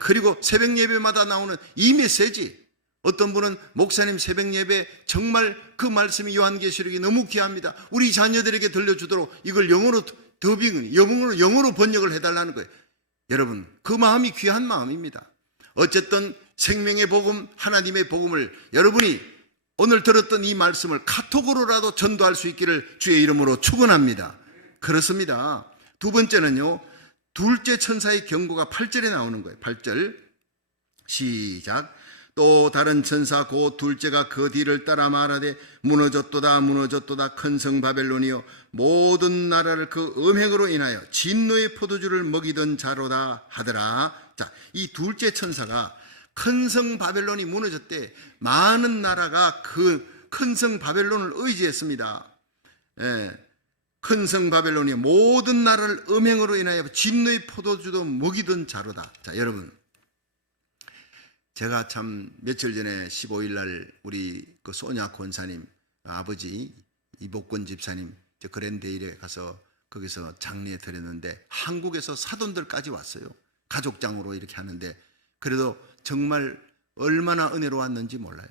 그리고 새벽 예배마다 나오는 이 메시지, 어떤 분은 목사님 새벽 예배 정말 그 말씀이 요한계시록이 너무 귀합니다, 우리 자녀들에게 들려주도록 이걸 영어로 영어로 번역을 해달라는 거예요. 여러분, 그 마음이 귀한 마음입니다. 어쨌든 생명의 복음, 하나님의 복음을 여러분이 오늘 들었던 이 말씀을 카톡으로라도 전도할 수 있기를 주의 이름으로 축원합니다. 그렇습니다. 두 번째는요, 둘째 천사의 경고가 8절에 나오는 거예요. 8절 시작. 또 다른 천사 곧 둘째가 그 뒤를 따라 말하되 무너졌도다 무너졌도다 큰 성 바벨론이여 모든 나라를 그 음행으로 인하여 진노의 포도주를 먹이던 자로다 하더라. 자, 이 둘째 천사가 큰 성 바벨론이 무너졌대. 많은 나라가 그 큰 성 바벨론을 의지했습니다. 큰 성 바벨론이 모든 나라를 음행으로 인하여 진노의 포도주도 먹이던 자로다. 자, 여러분, 제가 참 며칠 전에 15일 날 우리 그 소냐 권사님 아버지 이복권 집사님 그랜데일에 가서 거기서 장례 드렸는데 한국에서 사돈들까지 왔어요. 가족장으로 이렇게 하는데 그래도 정말 얼마나 은혜로웠는지 몰라요.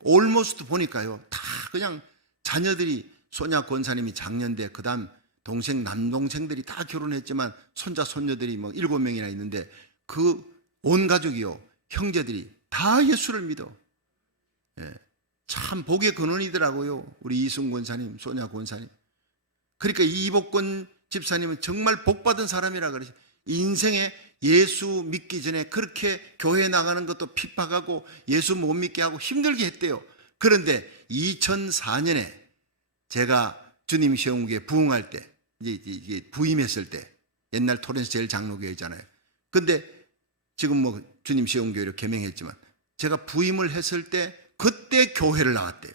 올모스트 보니까요, 다 그냥 자녀들이 소냐 권사님이 장년대 그다음 동생 남동생들이 다 결혼했지만 손자 손녀들이 뭐 7명이나 있는데 그 온 가족이요, 형제들이 다 예수를 믿어. 참 복의 근원이더라고요. 우리 이승 권사님, 소냐 권사님. 그러니까 이복권 집사님은 정말 복받은 사람이라 그러죠. 인생에 예수 믿기 전에 그렇게 교회 나가는 것도 핍박하고 예수 못 믿게 하고 힘들게 했대요. 그런데 2004년에 제가 주님 시험국에 부흥할 때, 이제 부임했을 때, 옛날 토렌스 제일 장로교회잖아요. 근데 지금 뭐 주님 시험교회로 개명했지만 제가 부임을 했을 때 그때 교회를 나왔대요.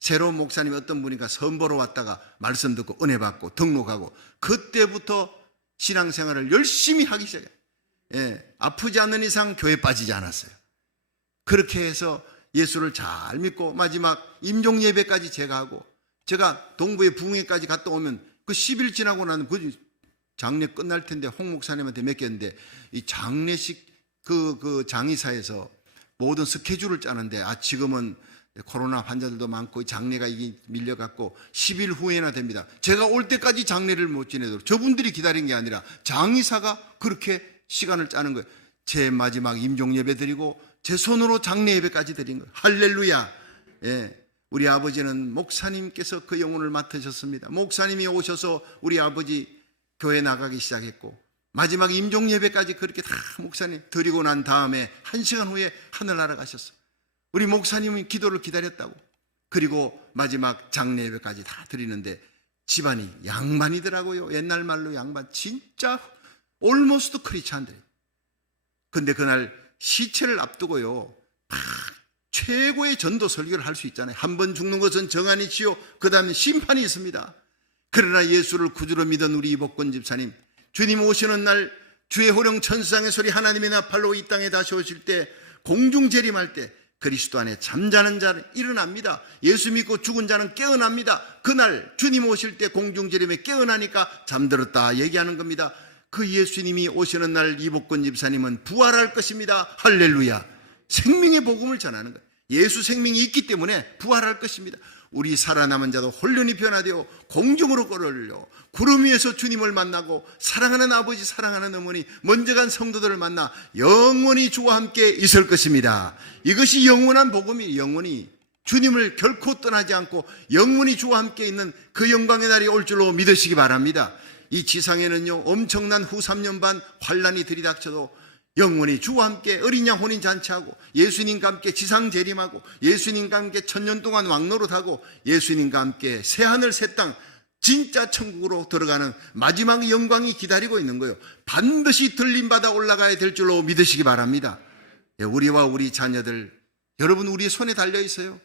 새로운 목사님 어떤 분이가 선보러 왔다가 말씀 듣고 은혜 받고 등록하고 그때부터 신앙생활을 열심히 하기 시작해요. 아프지 않는 이상 교회 빠지지 않았어요. 그렇게 해서 예수를 잘 믿고 마지막 임종 예배까지 제가 하고, 제가 동부의 부흥회까지 갔다 오면 그 10일 지나고 나는 그 장례 끝날 텐데 홍 목사님한테 맡겼는데 이 장례식 그 장의사에서 모든 스케줄을 짜는데 지금은 코로나 환자들도 많고 장례가 이게 밀려갖고 10일 후에나 됩니다. 제가 올 때까지 장례를 못 지내도록 저분들이 기다린 게 아니라 장의사가 그렇게 시간을 짜는 거예요. 제 마지막 임종 예배 드리고 제 손으로 장례 예배까지 드린 거예요. 할렐루야. 우리 아버지는 목사님께서 그 영혼을 맡으셨습니다. 목사님이 오셔서 우리 아버지 교회 나가기 시작했고 마지막 임종 예배까지 그렇게 다 목사님 드리고 난 다음에 1시간 후에 하늘나라 가셨어요. 우리 목사님은 기도를 기다렸다고. 그리고 마지막 장례 예배까지 다 드리는데 집안이 양반이더라고요. 옛날 말로 양반. 진짜 올모스트 크리스찬들. 근데 그날 시체를 앞두고요, 최고의 전도 설교를 할 수 있잖아요. 한 번 죽는 것은 정한이지요, 그 다음에 심판이 있습니다. 그러나 예수를 구주로 믿은 우리 이복권 집사님, 주님 오시는 날 주의 호령 천상의 소리 하나님의 나팔로 이 땅에 다시 오실 때 공중 재림할 때 그리스도 안에 잠자는 자는 일어납니다. 예수 믿고 죽은 자는 깨어납니다. 그날 주님 오실 때 공중 재림에 깨어나니까 잠들었다 얘기하는 겁니다. 그 예수님이 오시는 날 이복권 집사님은 부활할 것입니다. 할렐루야. 생명의 복음을 전하는 거예요. 예수 생명이 있기 때문에 부활할 것입니다. 우리 살아남은 자도 혼련히 변화되어 공중으로 끌어올려 구름 위에서 주님을 만나고 사랑하는 아버지, 사랑하는 어머니, 먼저 간 성도들을 만나 영원히 주와 함께 있을 것입니다. 이것이 영원한 복음이, 영원히 주님을 결코 떠나지 않고 영원히 주와 함께 있는 그 영광의 날이 올 줄로 믿으시기 바랍니다. 이 지상에는요, 엄청난 후 3년 반 환란이 들이닥쳐도 영원히 주와 함께 어린 양 혼인 잔치하고 예수님과 함께 지상 재림하고 예수님과 함께 1000년 동안 왕노릇하고 예수님과 함께 새하늘 새 땅 진짜 천국으로 들어가는 마지막 영광이 기다리고 있는 거예요. 반드시 들림받아 올라가야 될 줄로 믿으시기 바랍니다. 우리와 우리 자녀들, 여러분 우리의 손에 달려 있어요.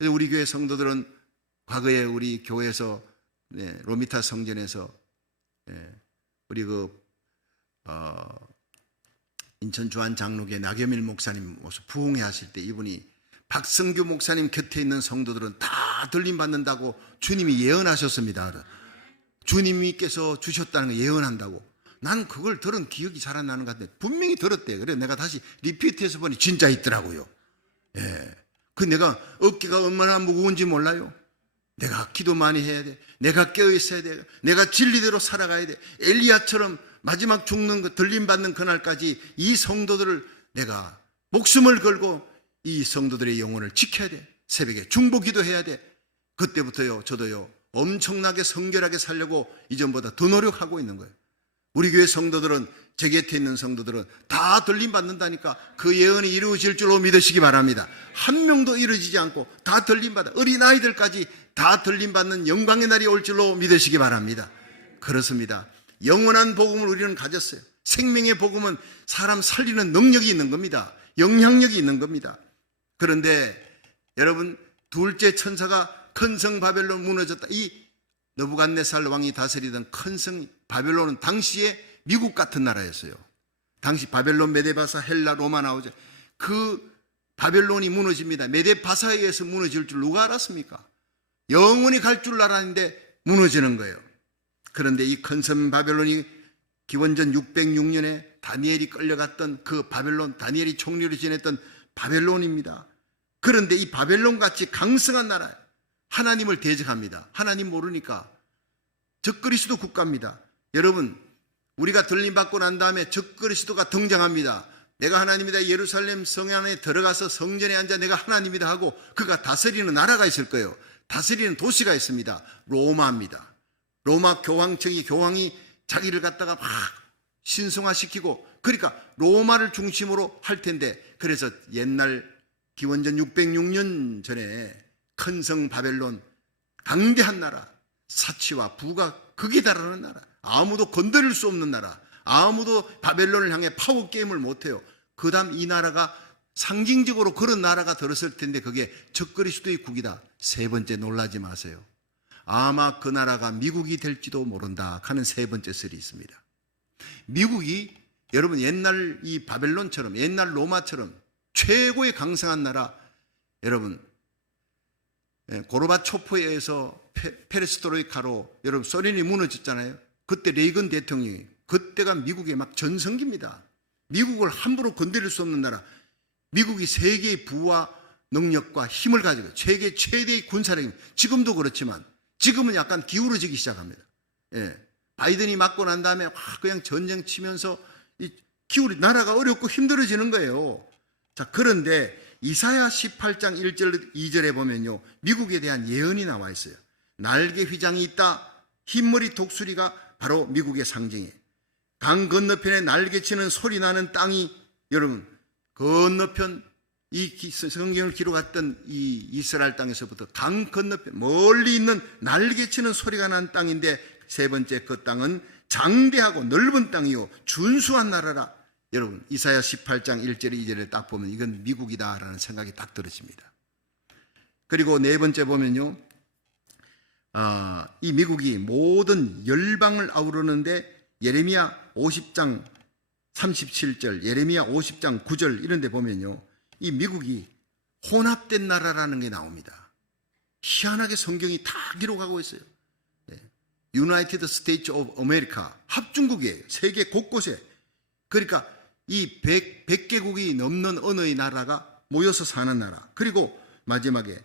우리 교회 성도들은 과거에 우리 교회에서 로미타 성전에서 우리 인천 주한 장로교회 나겸일 목사님 모습 부흥회 하실 때 이분이 박성규 목사님 곁에 있는 성도들은 다 들림 받는다고 주님이 예언하셨습니다. 주님께서 주셨다는 거 예언한다고. 난 그걸 들은 기억이 잘 안 나는 것 같은데 분명히 들었대. 그래 내가 다시 리피트해서 보니 진짜 있더라고요. 그 내가 어깨가 얼마나 무거운지 몰라요. 내가 기도 많이 해야 돼. 내가 깨어 있어야 돼. 내가 진리대로 살아가야 돼. 엘리야처럼 마지막 죽는 거 들림 받는 그날까지 이 성도들을 내가 목숨을 걸고 이 성도들의 영혼을 지켜야 돼. 새벽에 중보기도 해야 돼. 그때부터요 저도요 엄청나게 성결하게 살려고 이전보다 더 노력하고 있는 거예요. 우리 교회 성도들은, 제 곁에 있는 성도들은 다 들림 받는다니까 그 예언이 이루어질 줄로 믿으시기 바랍니다. 한 명도 이루어지지 않고 다 들림 받아, 어린아이들까지 다 들림 받는 영광의 날이 올 줄로 믿으시기 바랍니다. 그렇습니다. 영원한 복음을 우리는 가졌어요. 생명의 복음은 사람 살리는 능력이 있는 겁니다. 영향력이 있는 겁니다. 그런데 여러분, 둘째 천사가 큰 성 바벨론 무너졌다. 이 느부갓네살 왕이 다스리던 큰 성 바벨론은 당시에 미국 같은 나라였어요. 당시 바벨론, 메데바사, 헬라, 로마 나오죠. 그 바벨론이 무너집니다. 메데바사에 의해서 무너질 줄 누가 알았습니까? 영원히 갈 줄 알았는데 무너지는 거예요. 그런데 이 큰 성 바벨론이 기원전 606년에 다니엘이 끌려갔던 그 바벨론, 다니엘이 총리로 지냈던 바벨론입니다. 그런데 이 바벨론같이 강성한 나라, 하나님을 대적합니다. 하나님 모르니까. 적그리스도 국가입니다. 여러분, 우리가 들림받고 난 다음에 적그리스도가 등장합니다. 내가 하나님이다, 예루살렘 성 안에 들어가서 성전에 앉아 내가 하나님이다 하고 그가 다스리는 나라가 있을 거예요. 다스리는 도시가 있습니다. 로마입니다. 로마 교황이 자기를 갖다가 막 신성화시키고, 그러니까 로마를 중심으로 할 텐데, 그래서 옛날 기원전 606년 전에 큰 성 바벨론, 강대한 나라, 사치와 부가 극에 달하는 나라, 아무도 건드릴 수 없는 나라, 아무도 바벨론을 향해 파워게임을 못해요. 그 다음 이 나라가 상징적으로 그런 나라가 들었을 텐데 그게 적그리스도의 국이다. 세 번째, 놀라지 마세요. 아마 그 나라가 미국이 될지도 모른다 하는 세 번째 설이 있습니다. 미국이 여러분 옛날 이 바벨론처럼, 옛날 로마처럼 최고의 강성한 나라, 여러분 고르바초프에 의해서 페레스트로이카로 여러분 소련이 무너졌잖아요. 그때 레이건 대통령이, 그때가 미국의 막 전성기입니다. 미국을 함부로 건드릴 수 없는 나라, 미국이 세계의 부와 능력과 힘을 가지고 세계 최대의 군사력입니다. 지금도 그렇지만 지금은 약간 기울어지기 시작합니다. 바이든이 맞고 난 다음에 그냥 전쟁 치면서 나라가 어렵고 힘들어지는 거예요. 자, 그런데 이사야 18장 1절 2절에 보면요, 미국에 대한 예언이 나와 있어요. 날개 휘장이 있다. 흰머리 독수리가 바로 미국의 상징이에요. 강 건너편에 날개치는 소리 나는 땅이, 여러분 건너편 이 성경을 기록했던 이 이스라엘 땅에서부터 강 건너편 멀리 있는 날개치는 소리가 난 땅인데, 세 번째 그 땅은 장대하고 넓은 땅이요 준수한 나라라. 여러분 이사야 18장 1절 2절에 딱 보면 이건 미국이다라는 생각이 딱 들어집니다. 그리고 네 번째 보면요, 이 미국이 모든 열방을 아우르는데 예레미야 50장 37절, 예레미야 50장 9절 이런 데 보면요, 이 미국이 혼합된 나라라는 게 나옵니다. 희한하게 성경이 다 기록하고 있어요. 유나이티드 스테이츠 오브 아메리카, 합중국이에요. 세계 곳곳에. 그러니까 이 100개국이 넘는 언어의 나라가 모여서 사는 나라. 그리고 마지막에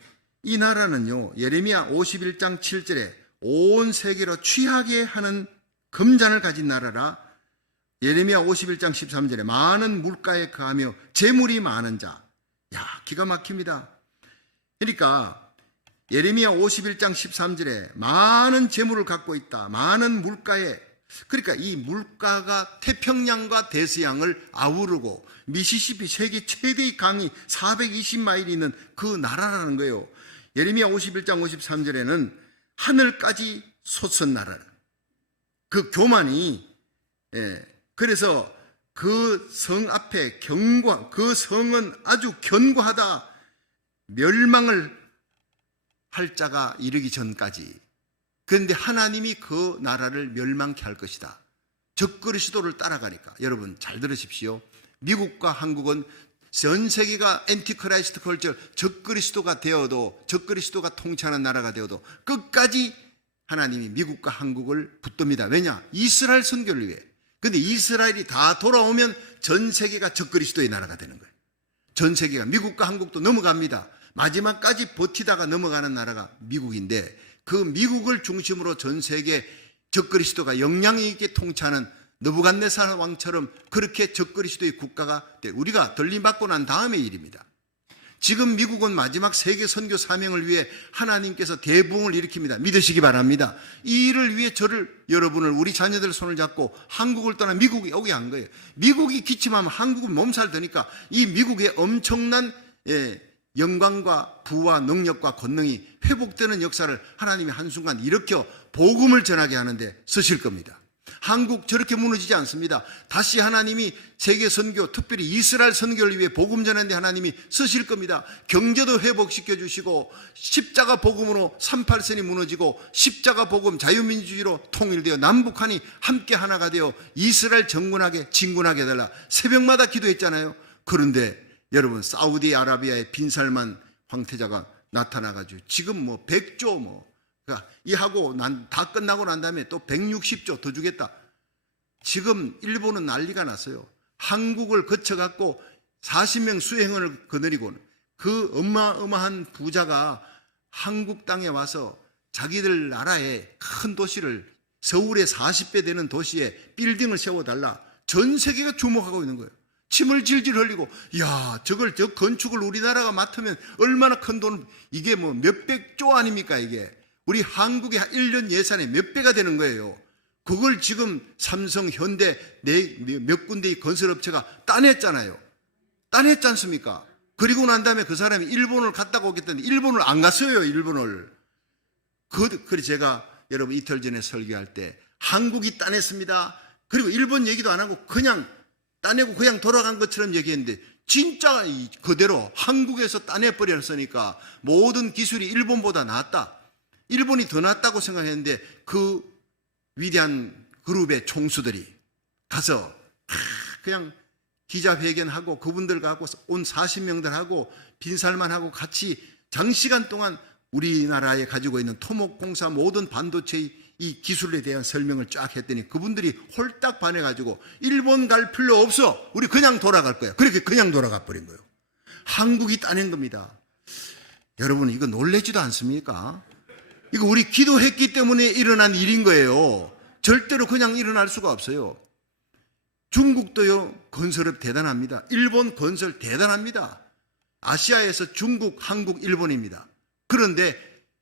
이 나라는요, 예레미야 51장 7절에 온 세계로 취하게 하는 금잔을 가진 나라라. 예레미야 51장 13절에 많은 물가에 거하며 재물이 많은 자. 야, 기가 막힙니다. 그러니까 예레미야 51장 13절에 많은 재물을 갖고 있다. 많은 물가에. 그러니까 이 물가가 태평양과 대서양을 아우르고 미시시피 세계 최대의 강이 420마일이 있는 그 나라라는 거예요. 예레미야 51장 53절에는 하늘까지 솟은 나라. 그 교만이, 그래서 그 성 앞에 그 성은 아주 견고하다. 멸망을 할 자가 이르기 전까지. 그런데 하나님이 그 나라를 멸망케 할 것이다. 적그리스도를 따라가니까. 여러분 잘 들으십시오. 미국과 한국은 전 세계가 엔티크라이스트 컬처, 적그리스도가 되어도, 적그리스도가 통치하는 나라가 되어도 끝까지 하나님이 미국과 한국을 붙듭니다. 왜냐? 이스라엘 선교를 위해. 그런데 이스라엘이 다 돌아오면 전 세계가 적그리스도의 나라가 되는 거예요. 전 세계가, 미국과 한국도 넘어갑니다. 마지막까지 버티다가 넘어가는 나라가 미국인데, 그 미국을 중심으로 전 세계 적그리스도가 영향 있게 통치하는 느부갓네살 왕처럼 그렇게 적그리스도의 국가가 돼. 우리가 들림받고 난 다음의 일입니다. 지금 미국은 마지막 세계 선교 사명을 위해 하나님께서 대부흥을 일으킵니다. 믿으시기 바랍니다. 이 일을 위해 여러분을, 우리 자녀들 손을 잡고 한국을 떠나 미국에 오게 한 거예요. 미국이 기침하면 한국은 몸살 드니까 이 미국의 엄청난 영광과 부와 능력과 권능이 회복되는 역사를 하나님이 한순간 일으켜 복음을 전하게 하는데 쓰실 겁니다. 한국 저렇게 무너지지 않습니다. 다시 하나님이 세계 선교, 특별히 이스라엘 선교를 위해 복음 전하는데 하나님이 쓰실 겁니다. 경제도 회복시켜 주시고, 십자가 복음으로 38선이 무너지고 십자가 복음 자유민주주의로 통일되어 남북한이 함께 하나가 되어 이스라엘 정군하게 진군하게 해달라 새벽마다 기도했잖아요. 그런데 여러분, 사우디아라비아의 빈살만 황태자가 나타나가지고 지금 100조 이 하고 다 끝나고 난 다음에 또 160조 더 주겠다. 지금 일본은 난리가 났어요. 한국을 거쳐갖고 40명 수행원을 거느리고 그 어마어마한 부자가 한국 땅에 와서 자기들 나라의 큰 도시를, 서울의 40배 되는 도시에 빌딩을 세워달라. 전 세계가 주목하고 있는 거예요. 침을 질질 흘리고, 저 건축을 우리나라가 맡으면 얼마나 큰 돈, 이게 몇백조 아닙니까 이게. 우리 한국의 1년 예산의 몇 배가 되는 거예요. 그걸 지금 삼성, 현대 몇 군데의 건설업체가 따냈잖아요. 따냈지 않습니까? 그리고 난 다음에 그 사람이 일본을 갔다가 오겠다는데 일본을 안 갔어요. 일본을. 그래서 제가 여러분 이틀 전에 설교할 때 한국이 따냈습니다. 그리고 일본 얘기도 안 하고 그냥 따내고 그냥 돌아간 것처럼 얘기했는데 진짜 그대로 한국에서 따내버렸으니까 모든 기술이 일본보다 낫다. 일본이 더 낫다고 생각했는데 그 위대한 그룹의 총수들이 가서 그냥 기자회견하고 그분들하고 온 40명들하고 빈살만하고 같이 장시간 동안 우리나라에 가지고 있는 토목공사 모든 반도체의 이 기술에 대한 설명을 쫙 했더니 그분들이 홀딱 반해가지고 일본 갈 필요 없어. 우리 그냥 돌아갈 거야. 그렇게 그냥 돌아가 버린 거예요. 한국이 따낸 겁니다. 여러분 이거 놀라지도 않습니까? 이거 우리 기도했기 때문에 일어난 일인 거예요. 절대로 그냥 일어날 수가 없어요. 중국도요, 건설업 대단합니다. 일본 건설 대단합니다. 아시아에서 중국, 한국, 일본입니다. 그런데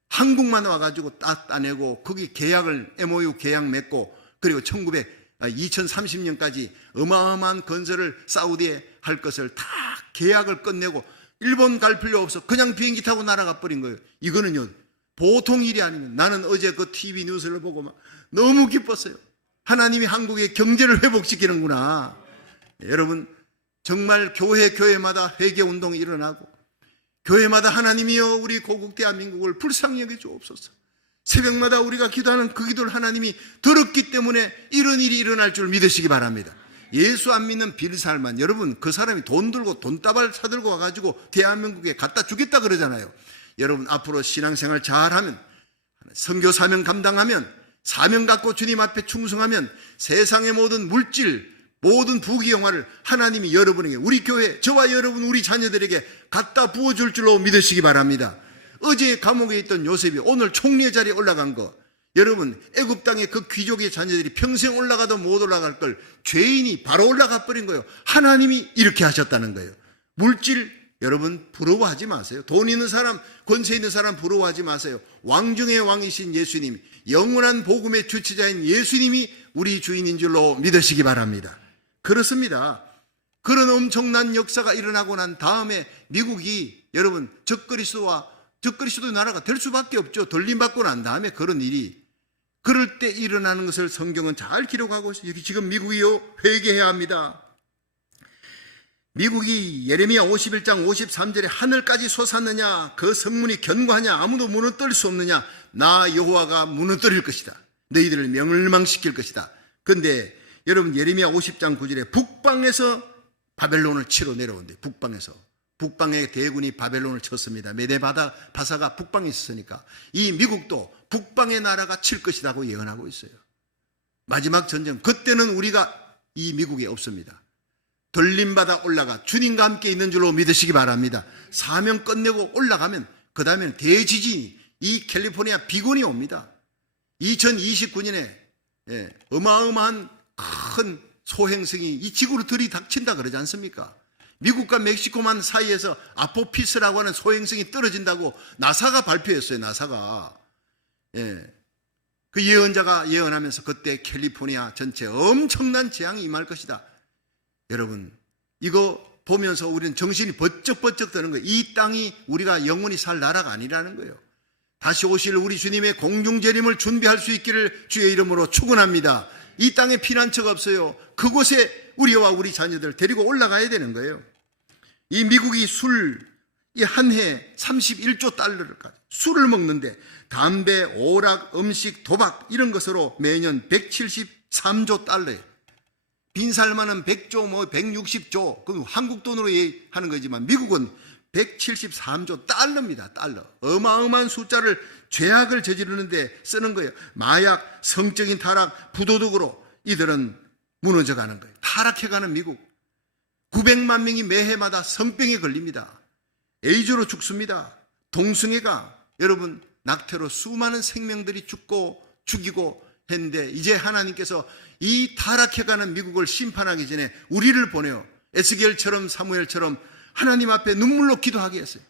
한국만 와가지고 딱 따내고 거기 계약을 MOU 계약 맺고 그리고 2030년까지 어마어마한 건설을 사우디에 할 것을 다 계약을 끝내고 일본 갈 필요 없어. 그냥 비행기 타고 날아가 버린 거예요. 이거는요 보통 일이 아니면 나는 어제 그 TV 뉴스를 보고 막 너무 기뻤어요. 하나님이 한국의 경제를 회복시키는구나. 여러분 정말 교회마다 회개운동이 일어나고 교회마다 하나님이여 우리 고국 대한민국을 불쌍히 여겨 주옵소서. 새벽마다 우리가 기도하는 그 기도를 하나님이 들었기 때문에 이런 일이 일어날 줄 믿으시기 바랍니다. 예수 안 믿는 빌살만, 여러분 그 사람이 돈 들고 돈다발 사들고 와가지고 대한민국에 갖다 주겠다 그러잖아요. 여러분 앞으로 신앙생활 잘하면, 선교 사명 감당하면, 사명 갖고 주님 앞에 충성하면 세상의 모든 물질, 모든 부귀영화를 하나님이 여러분에게, 우리 교회, 저와 여러분 우리 자녀들에게 갖다 부어줄 줄로 믿으시기 바랍니다. 어제 감옥에 있던 요셉이 오늘 총리의 자리에 올라간 거, 여러분 애굽 땅의 그 귀족의 자녀들이 평생 올라가도 못 올라갈 걸 죄인이 바로 올라가 버린 거예요. 하나님이 이렇게 하셨다는 거예요. 물질 여러분 부러워하지 마세요. 돈 있는 사람, 권세 있는 사람 부러워하지 마세요. 왕 중의 왕이신 예수님, 영원한 복음의 주체자인 예수님이 우리 주인인 줄로 믿으시기 바랍니다. 그렇습니다. 그런 엄청난 역사가 일어나고 난 다음에 미국이 여러분 적그리스도 나라가 될 수밖에 없죠. 돌림받고 난 다음에 그런 일이, 그럴 때 일어나는 것을 성경은 잘 기록하고 있어요. 지금 미국이요 회개해야 합니다. 미국이 예레미야 51장 53절에 하늘까지 솟았느냐, 그 성문이 견고하냐, 아무도 무너뜨릴 수 없느냐, 나 여호와가 무너뜨릴 것이다. 너희들을 멸망시킬 것이다. 그런데 여러분 예레미야 50장 9절에 북방에서 바벨론을 치러 내려온대. 북방의 대군이 바벨론을 쳤습니다. 메데바사가 북방에 있었으니까 이 미국도 북방의 나라가 칠 것이라고 예언하고 있어요. 마지막 전쟁, 그때는 우리가 이 미국에 없습니다. 돌림받아 올라가 주님과 함께 있는 줄로 믿으시기 바랍니다. 사명 끝내고 올라가면 그 다음에는 대지진이, 이 캘리포니아 비건이 옵니다. 2029년에 어마어마한 큰 소행성이 이 지구로 들이닥친다 그러지 않습니까? 미국과 멕시코만 사이에서 아포피스라고 하는 소행성이 떨어진다고 나사가 발표했어요. 나사가. 예. 그 예언자가 예언하면서 그때 캘리포니아 전체 엄청난 재앙이 임할 것이다. 여러분, 이거 보면서 우리는 정신이 번쩍번쩍 드는 거예요. 이 땅이 우리가 영원히 살 나라가 아니라는 거예요. 다시 오실 우리 주님의 공중재림을 준비할 수 있기를 주의 이름으로 축원합니다. 이 땅에 피난처가 없어요. 그곳에 우리와 우리 자녀들 데리고 올라가야 되는 거예요. 이 미국이 이 한 해 31조 달러를 가지고 술을 먹는데 담배, 오락, 음식, 도박 이런 것으로 매년 173조 달러예요. 빈살만은 100조, 160조, 그 한국 돈으로 하는 거지만 미국은 173조 달러입니다. 달러. 어마어마한 숫자를 죄악을 저지르는데 쓰는 거예요. 마약, 성적인 타락, 부도덕으로 이들은 무너져가는 거예요. 타락해가는 미국. 900만 명이 매해마다 성병에 걸립니다. 에이즈로 죽습니다. 동성애가 여러분 낙태로 수많은 생명들이 죽이고 했는데 이제 하나님께서 이 타락해가는 미국을 심판하기 전에 우리를 보내요. 에스겔처럼 사무엘처럼 하나님 앞에 눈물로 기도하게 했어요.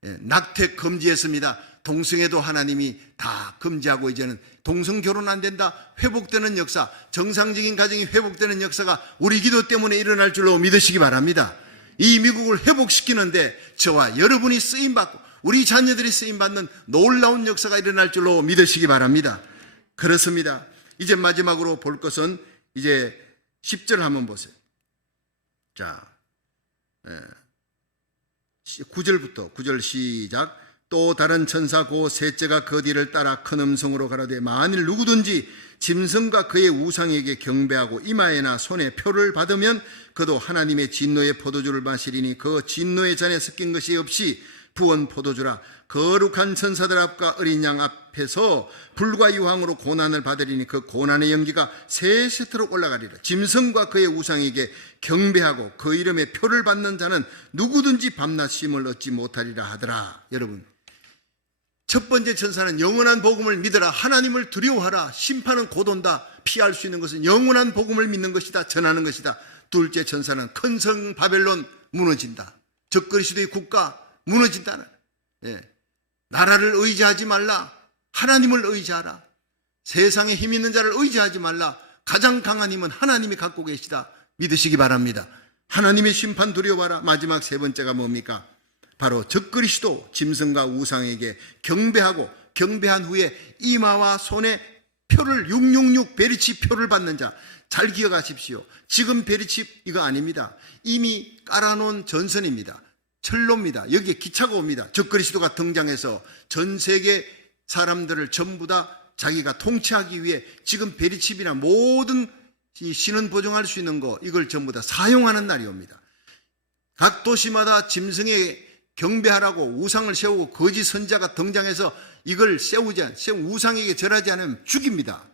낙태 금지했습니다. 동성애도 하나님이 다 금지하고 이제는 동성 결혼 안 된다. 회복되는 역사, 정상적인 가정이 회복되는 역사가 우리 기도 때문에 일어날 줄로 믿으시기 바랍니다. 이 미국을 회복시키는데 저와 여러분이 쓰임받고 우리 자녀들이 쓰임받는 놀라운 역사가 일어날 줄로 믿으시기 바랍니다. 그렇습니다. 이제 마지막으로 볼 것은 이제 10절 한번 보세요. 자, 9절부터 9절 시작. 또 다른 천사 곧 셋째가 그 뒤를 따라 큰 음성으로 가라되 만일 누구든지 짐승과 그의 우상에게 경배하고 이마에나 손에 표를 받으면 그도 하나님의 진노의 포도주를 마시리니 그 진노의 잔에 섞인 것이 없이 부은 포도주라. 거룩한 천사들 앞과 어린 양 앞에서 불과 유황으로 고난을 받으리니 그 고난의 연기가 세세토록 올라가리라. 짐승과 그의 우상에게 경배하고 그 이름의 표를 받는 자는 누구든지 밤낮 쉼을 얻지 못하리라 하더라. 여러분, 첫 번째 천사는 영원한 복음을 믿어라. 하나님을 두려워하라. 심판은 곧 온다. 피할 수 있는 것은 영원한 복음을 믿는 것이다. 전하는 것이다. 둘째 천사는 큰 성 바벨론 무너진다. 적그리스도의 국가 무너진다는, 나라를 의지하지 말라. 하나님을 의지하라. 세상에 힘 있는 자를 의지하지 말라. 가장 강한 힘은 하나님이 갖고 계시다. 믿으시기 바랍니다. 하나님의 심판 두려워하라. 마지막 세 번째가 뭡니까? 바로 적그리스도 짐승과 우상에게 경배하고 경배한 후에 이마와 손에 표를 666 베리치 표를 받는 자. 잘 기억하십시오. 지금 베리치 이거 아닙니다. 이미 깔아놓은 전선입니다. 철로입니다. 여기에 기차가 옵니다. 적그리스도가 등장해서 전 세계 사람들을 전부 다 자기가 통치하기 위해 지금 베리칩이나 모든 신은 보증할 수 있는 거 이걸 전부 다 사용하는 날이 옵니다. 각 도시마다 짐승에 경배하라고 우상을 세우고 거짓 선자가 등장해서 이걸 우상에게 절하지 않으면 죽입니다.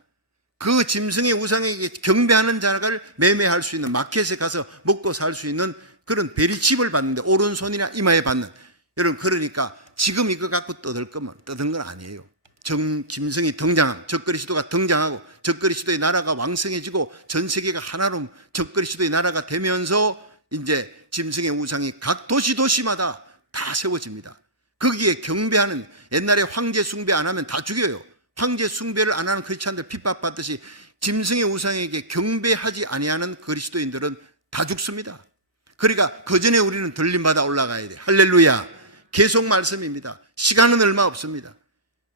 그 짐승의 우상에게 경배하는 자를 매매할 수 있는 마켓에 가서 먹고 살 수 있는 그런 베리칩을 받는데 오른손이나 이마에 받는, 여러분, 그러니까 지금 이거 갖고 떠들 건 아니에요. 짐승이 등장하고 적그리스도가 등장하고 적그리스도의 나라가 왕성해지고 전 세계가 하나로 적그리스도의 나라가 되면서 이제 짐승의 우상이 각 도시마다 다 세워집니다. 거기에 경배하는, 옛날에 황제 숭배 안 하면 다 죽여요. 황제 숭배를 안 하는 크리스찬들 핍박받듯이 짐승의 우상에게 경배하지 아니하는 그리스도인들은 다 죽습니다. 그러니까 그 전에 우리는 들림받아 올라가야 돼. 할렐루야. 계속 말씀입니다. 시간은 얼마 없습니다.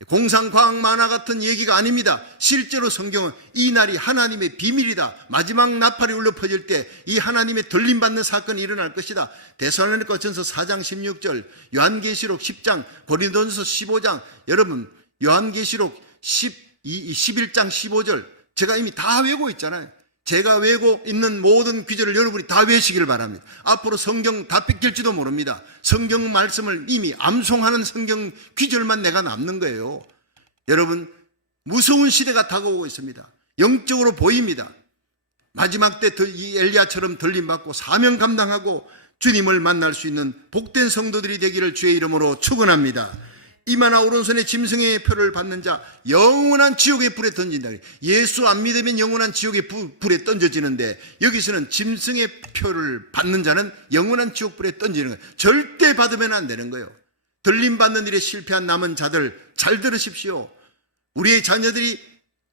공상과학 만화 같은 얘기가 아닙니다. 실제로 성경은 이 날이 하나님의 비밀이다. 마지막 나팔이 울려 퍼질 때 이 하나님의 들림받는 사건이 일어날 것이다. 데살로니가전서 4장 16절, 요한계시록 10장, 고린도전서 15장, 여러분 요한계시록 11장 15절 제가 이미 다 외우고 있잖아요. 제가 외우고 있는 모든 귀절을 여러분이 다 외우시기를 바랍니다. 앞으로 성경 다 뺏길지도 모릅니다. 성경 말씀을 이미 암송하는 성경 귀절만 내가 남는 거예요. 여러분, 무서운 시대가 다가오고 있습니다. 영적으로 보입니다. 마지막 때 이 엘리야처럼 들림받고 사명 감당하고 주님을 만날 수 있는 복된 성도들이 되기를 주의 이름으로 축원합니다. 이마나 오른손에 짐승의 표를 받는 자 영원한 지옥의 불에 던진다. 예수 안 믿으면 영원한 지옥의 불에 던져지는데 여기서는 짐승의 표를 받는 자는 영원한 지옥 불에 던지는 거예요. 절대 받으면 안 되는 거예요. 들림받는 일에 실패한 남은 자들 잘 들으십시오. 우리의 자녀들이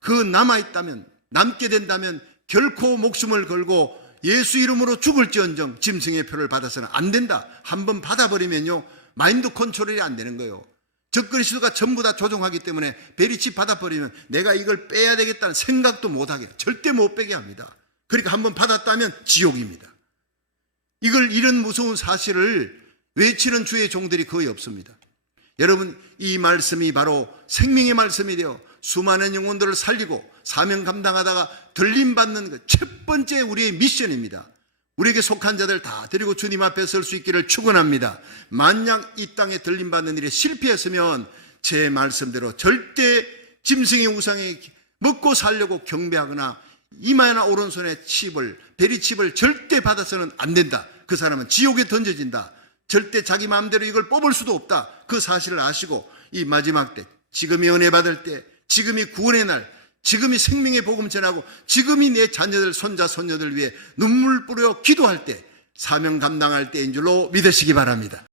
그 남아있다면, 남게 된다면 결코 목숨을 걸고 예수 이름으로 죽을지언정 짐승의 표를 받아서는 안 된다. 한번 받아버리면요 마인드 컨트롤이 안 되는 거예요. 적그리스도가 전부 다 조종하기 때문에 베리치 받아버리면 내가 이걸 빼야 되겠다는 생각도 못하게, 절대 못 빼게 합니다. 그러니까 한번 받았다면 지옥입니다. 이런 무서운 사실을 외치는 주의 종들이 거의 없습니다. 여러분, 이 말씀이 바로 생명의 말씀이 되어 수많은 영혼들을 살리고 사명 감당하다가 들림받는 것, 첫 번째 우리의 미션입니다. 우리에게 속한 자들 다 데리고 주님 앞에 설 수 있기를 축원합니다. 만약 이 땅에 들림받는 일에 실패했으면 제 말씀대로 절대 짐승의 우상에 먹고 살려고 경배하거나 이마나 오른손에 칩을, 베리칩을 절대 받아서는 안 된다. 그 사람은 지옥에 던져진다. 절대 자기 마음대로 이걸 뽑을 수도 없다. 그 사실을 아시고 이 마지막 때, 지금이 은혜 받을 때, 지금이 구원의 날, 지금이 생명의 복음 전하고 지금이 내 자녀들, 손자, 손녀들 위해 눈물 뿌려 기도할 때, 사명 감당할 때인 줄로 믿으시기 바랍니다.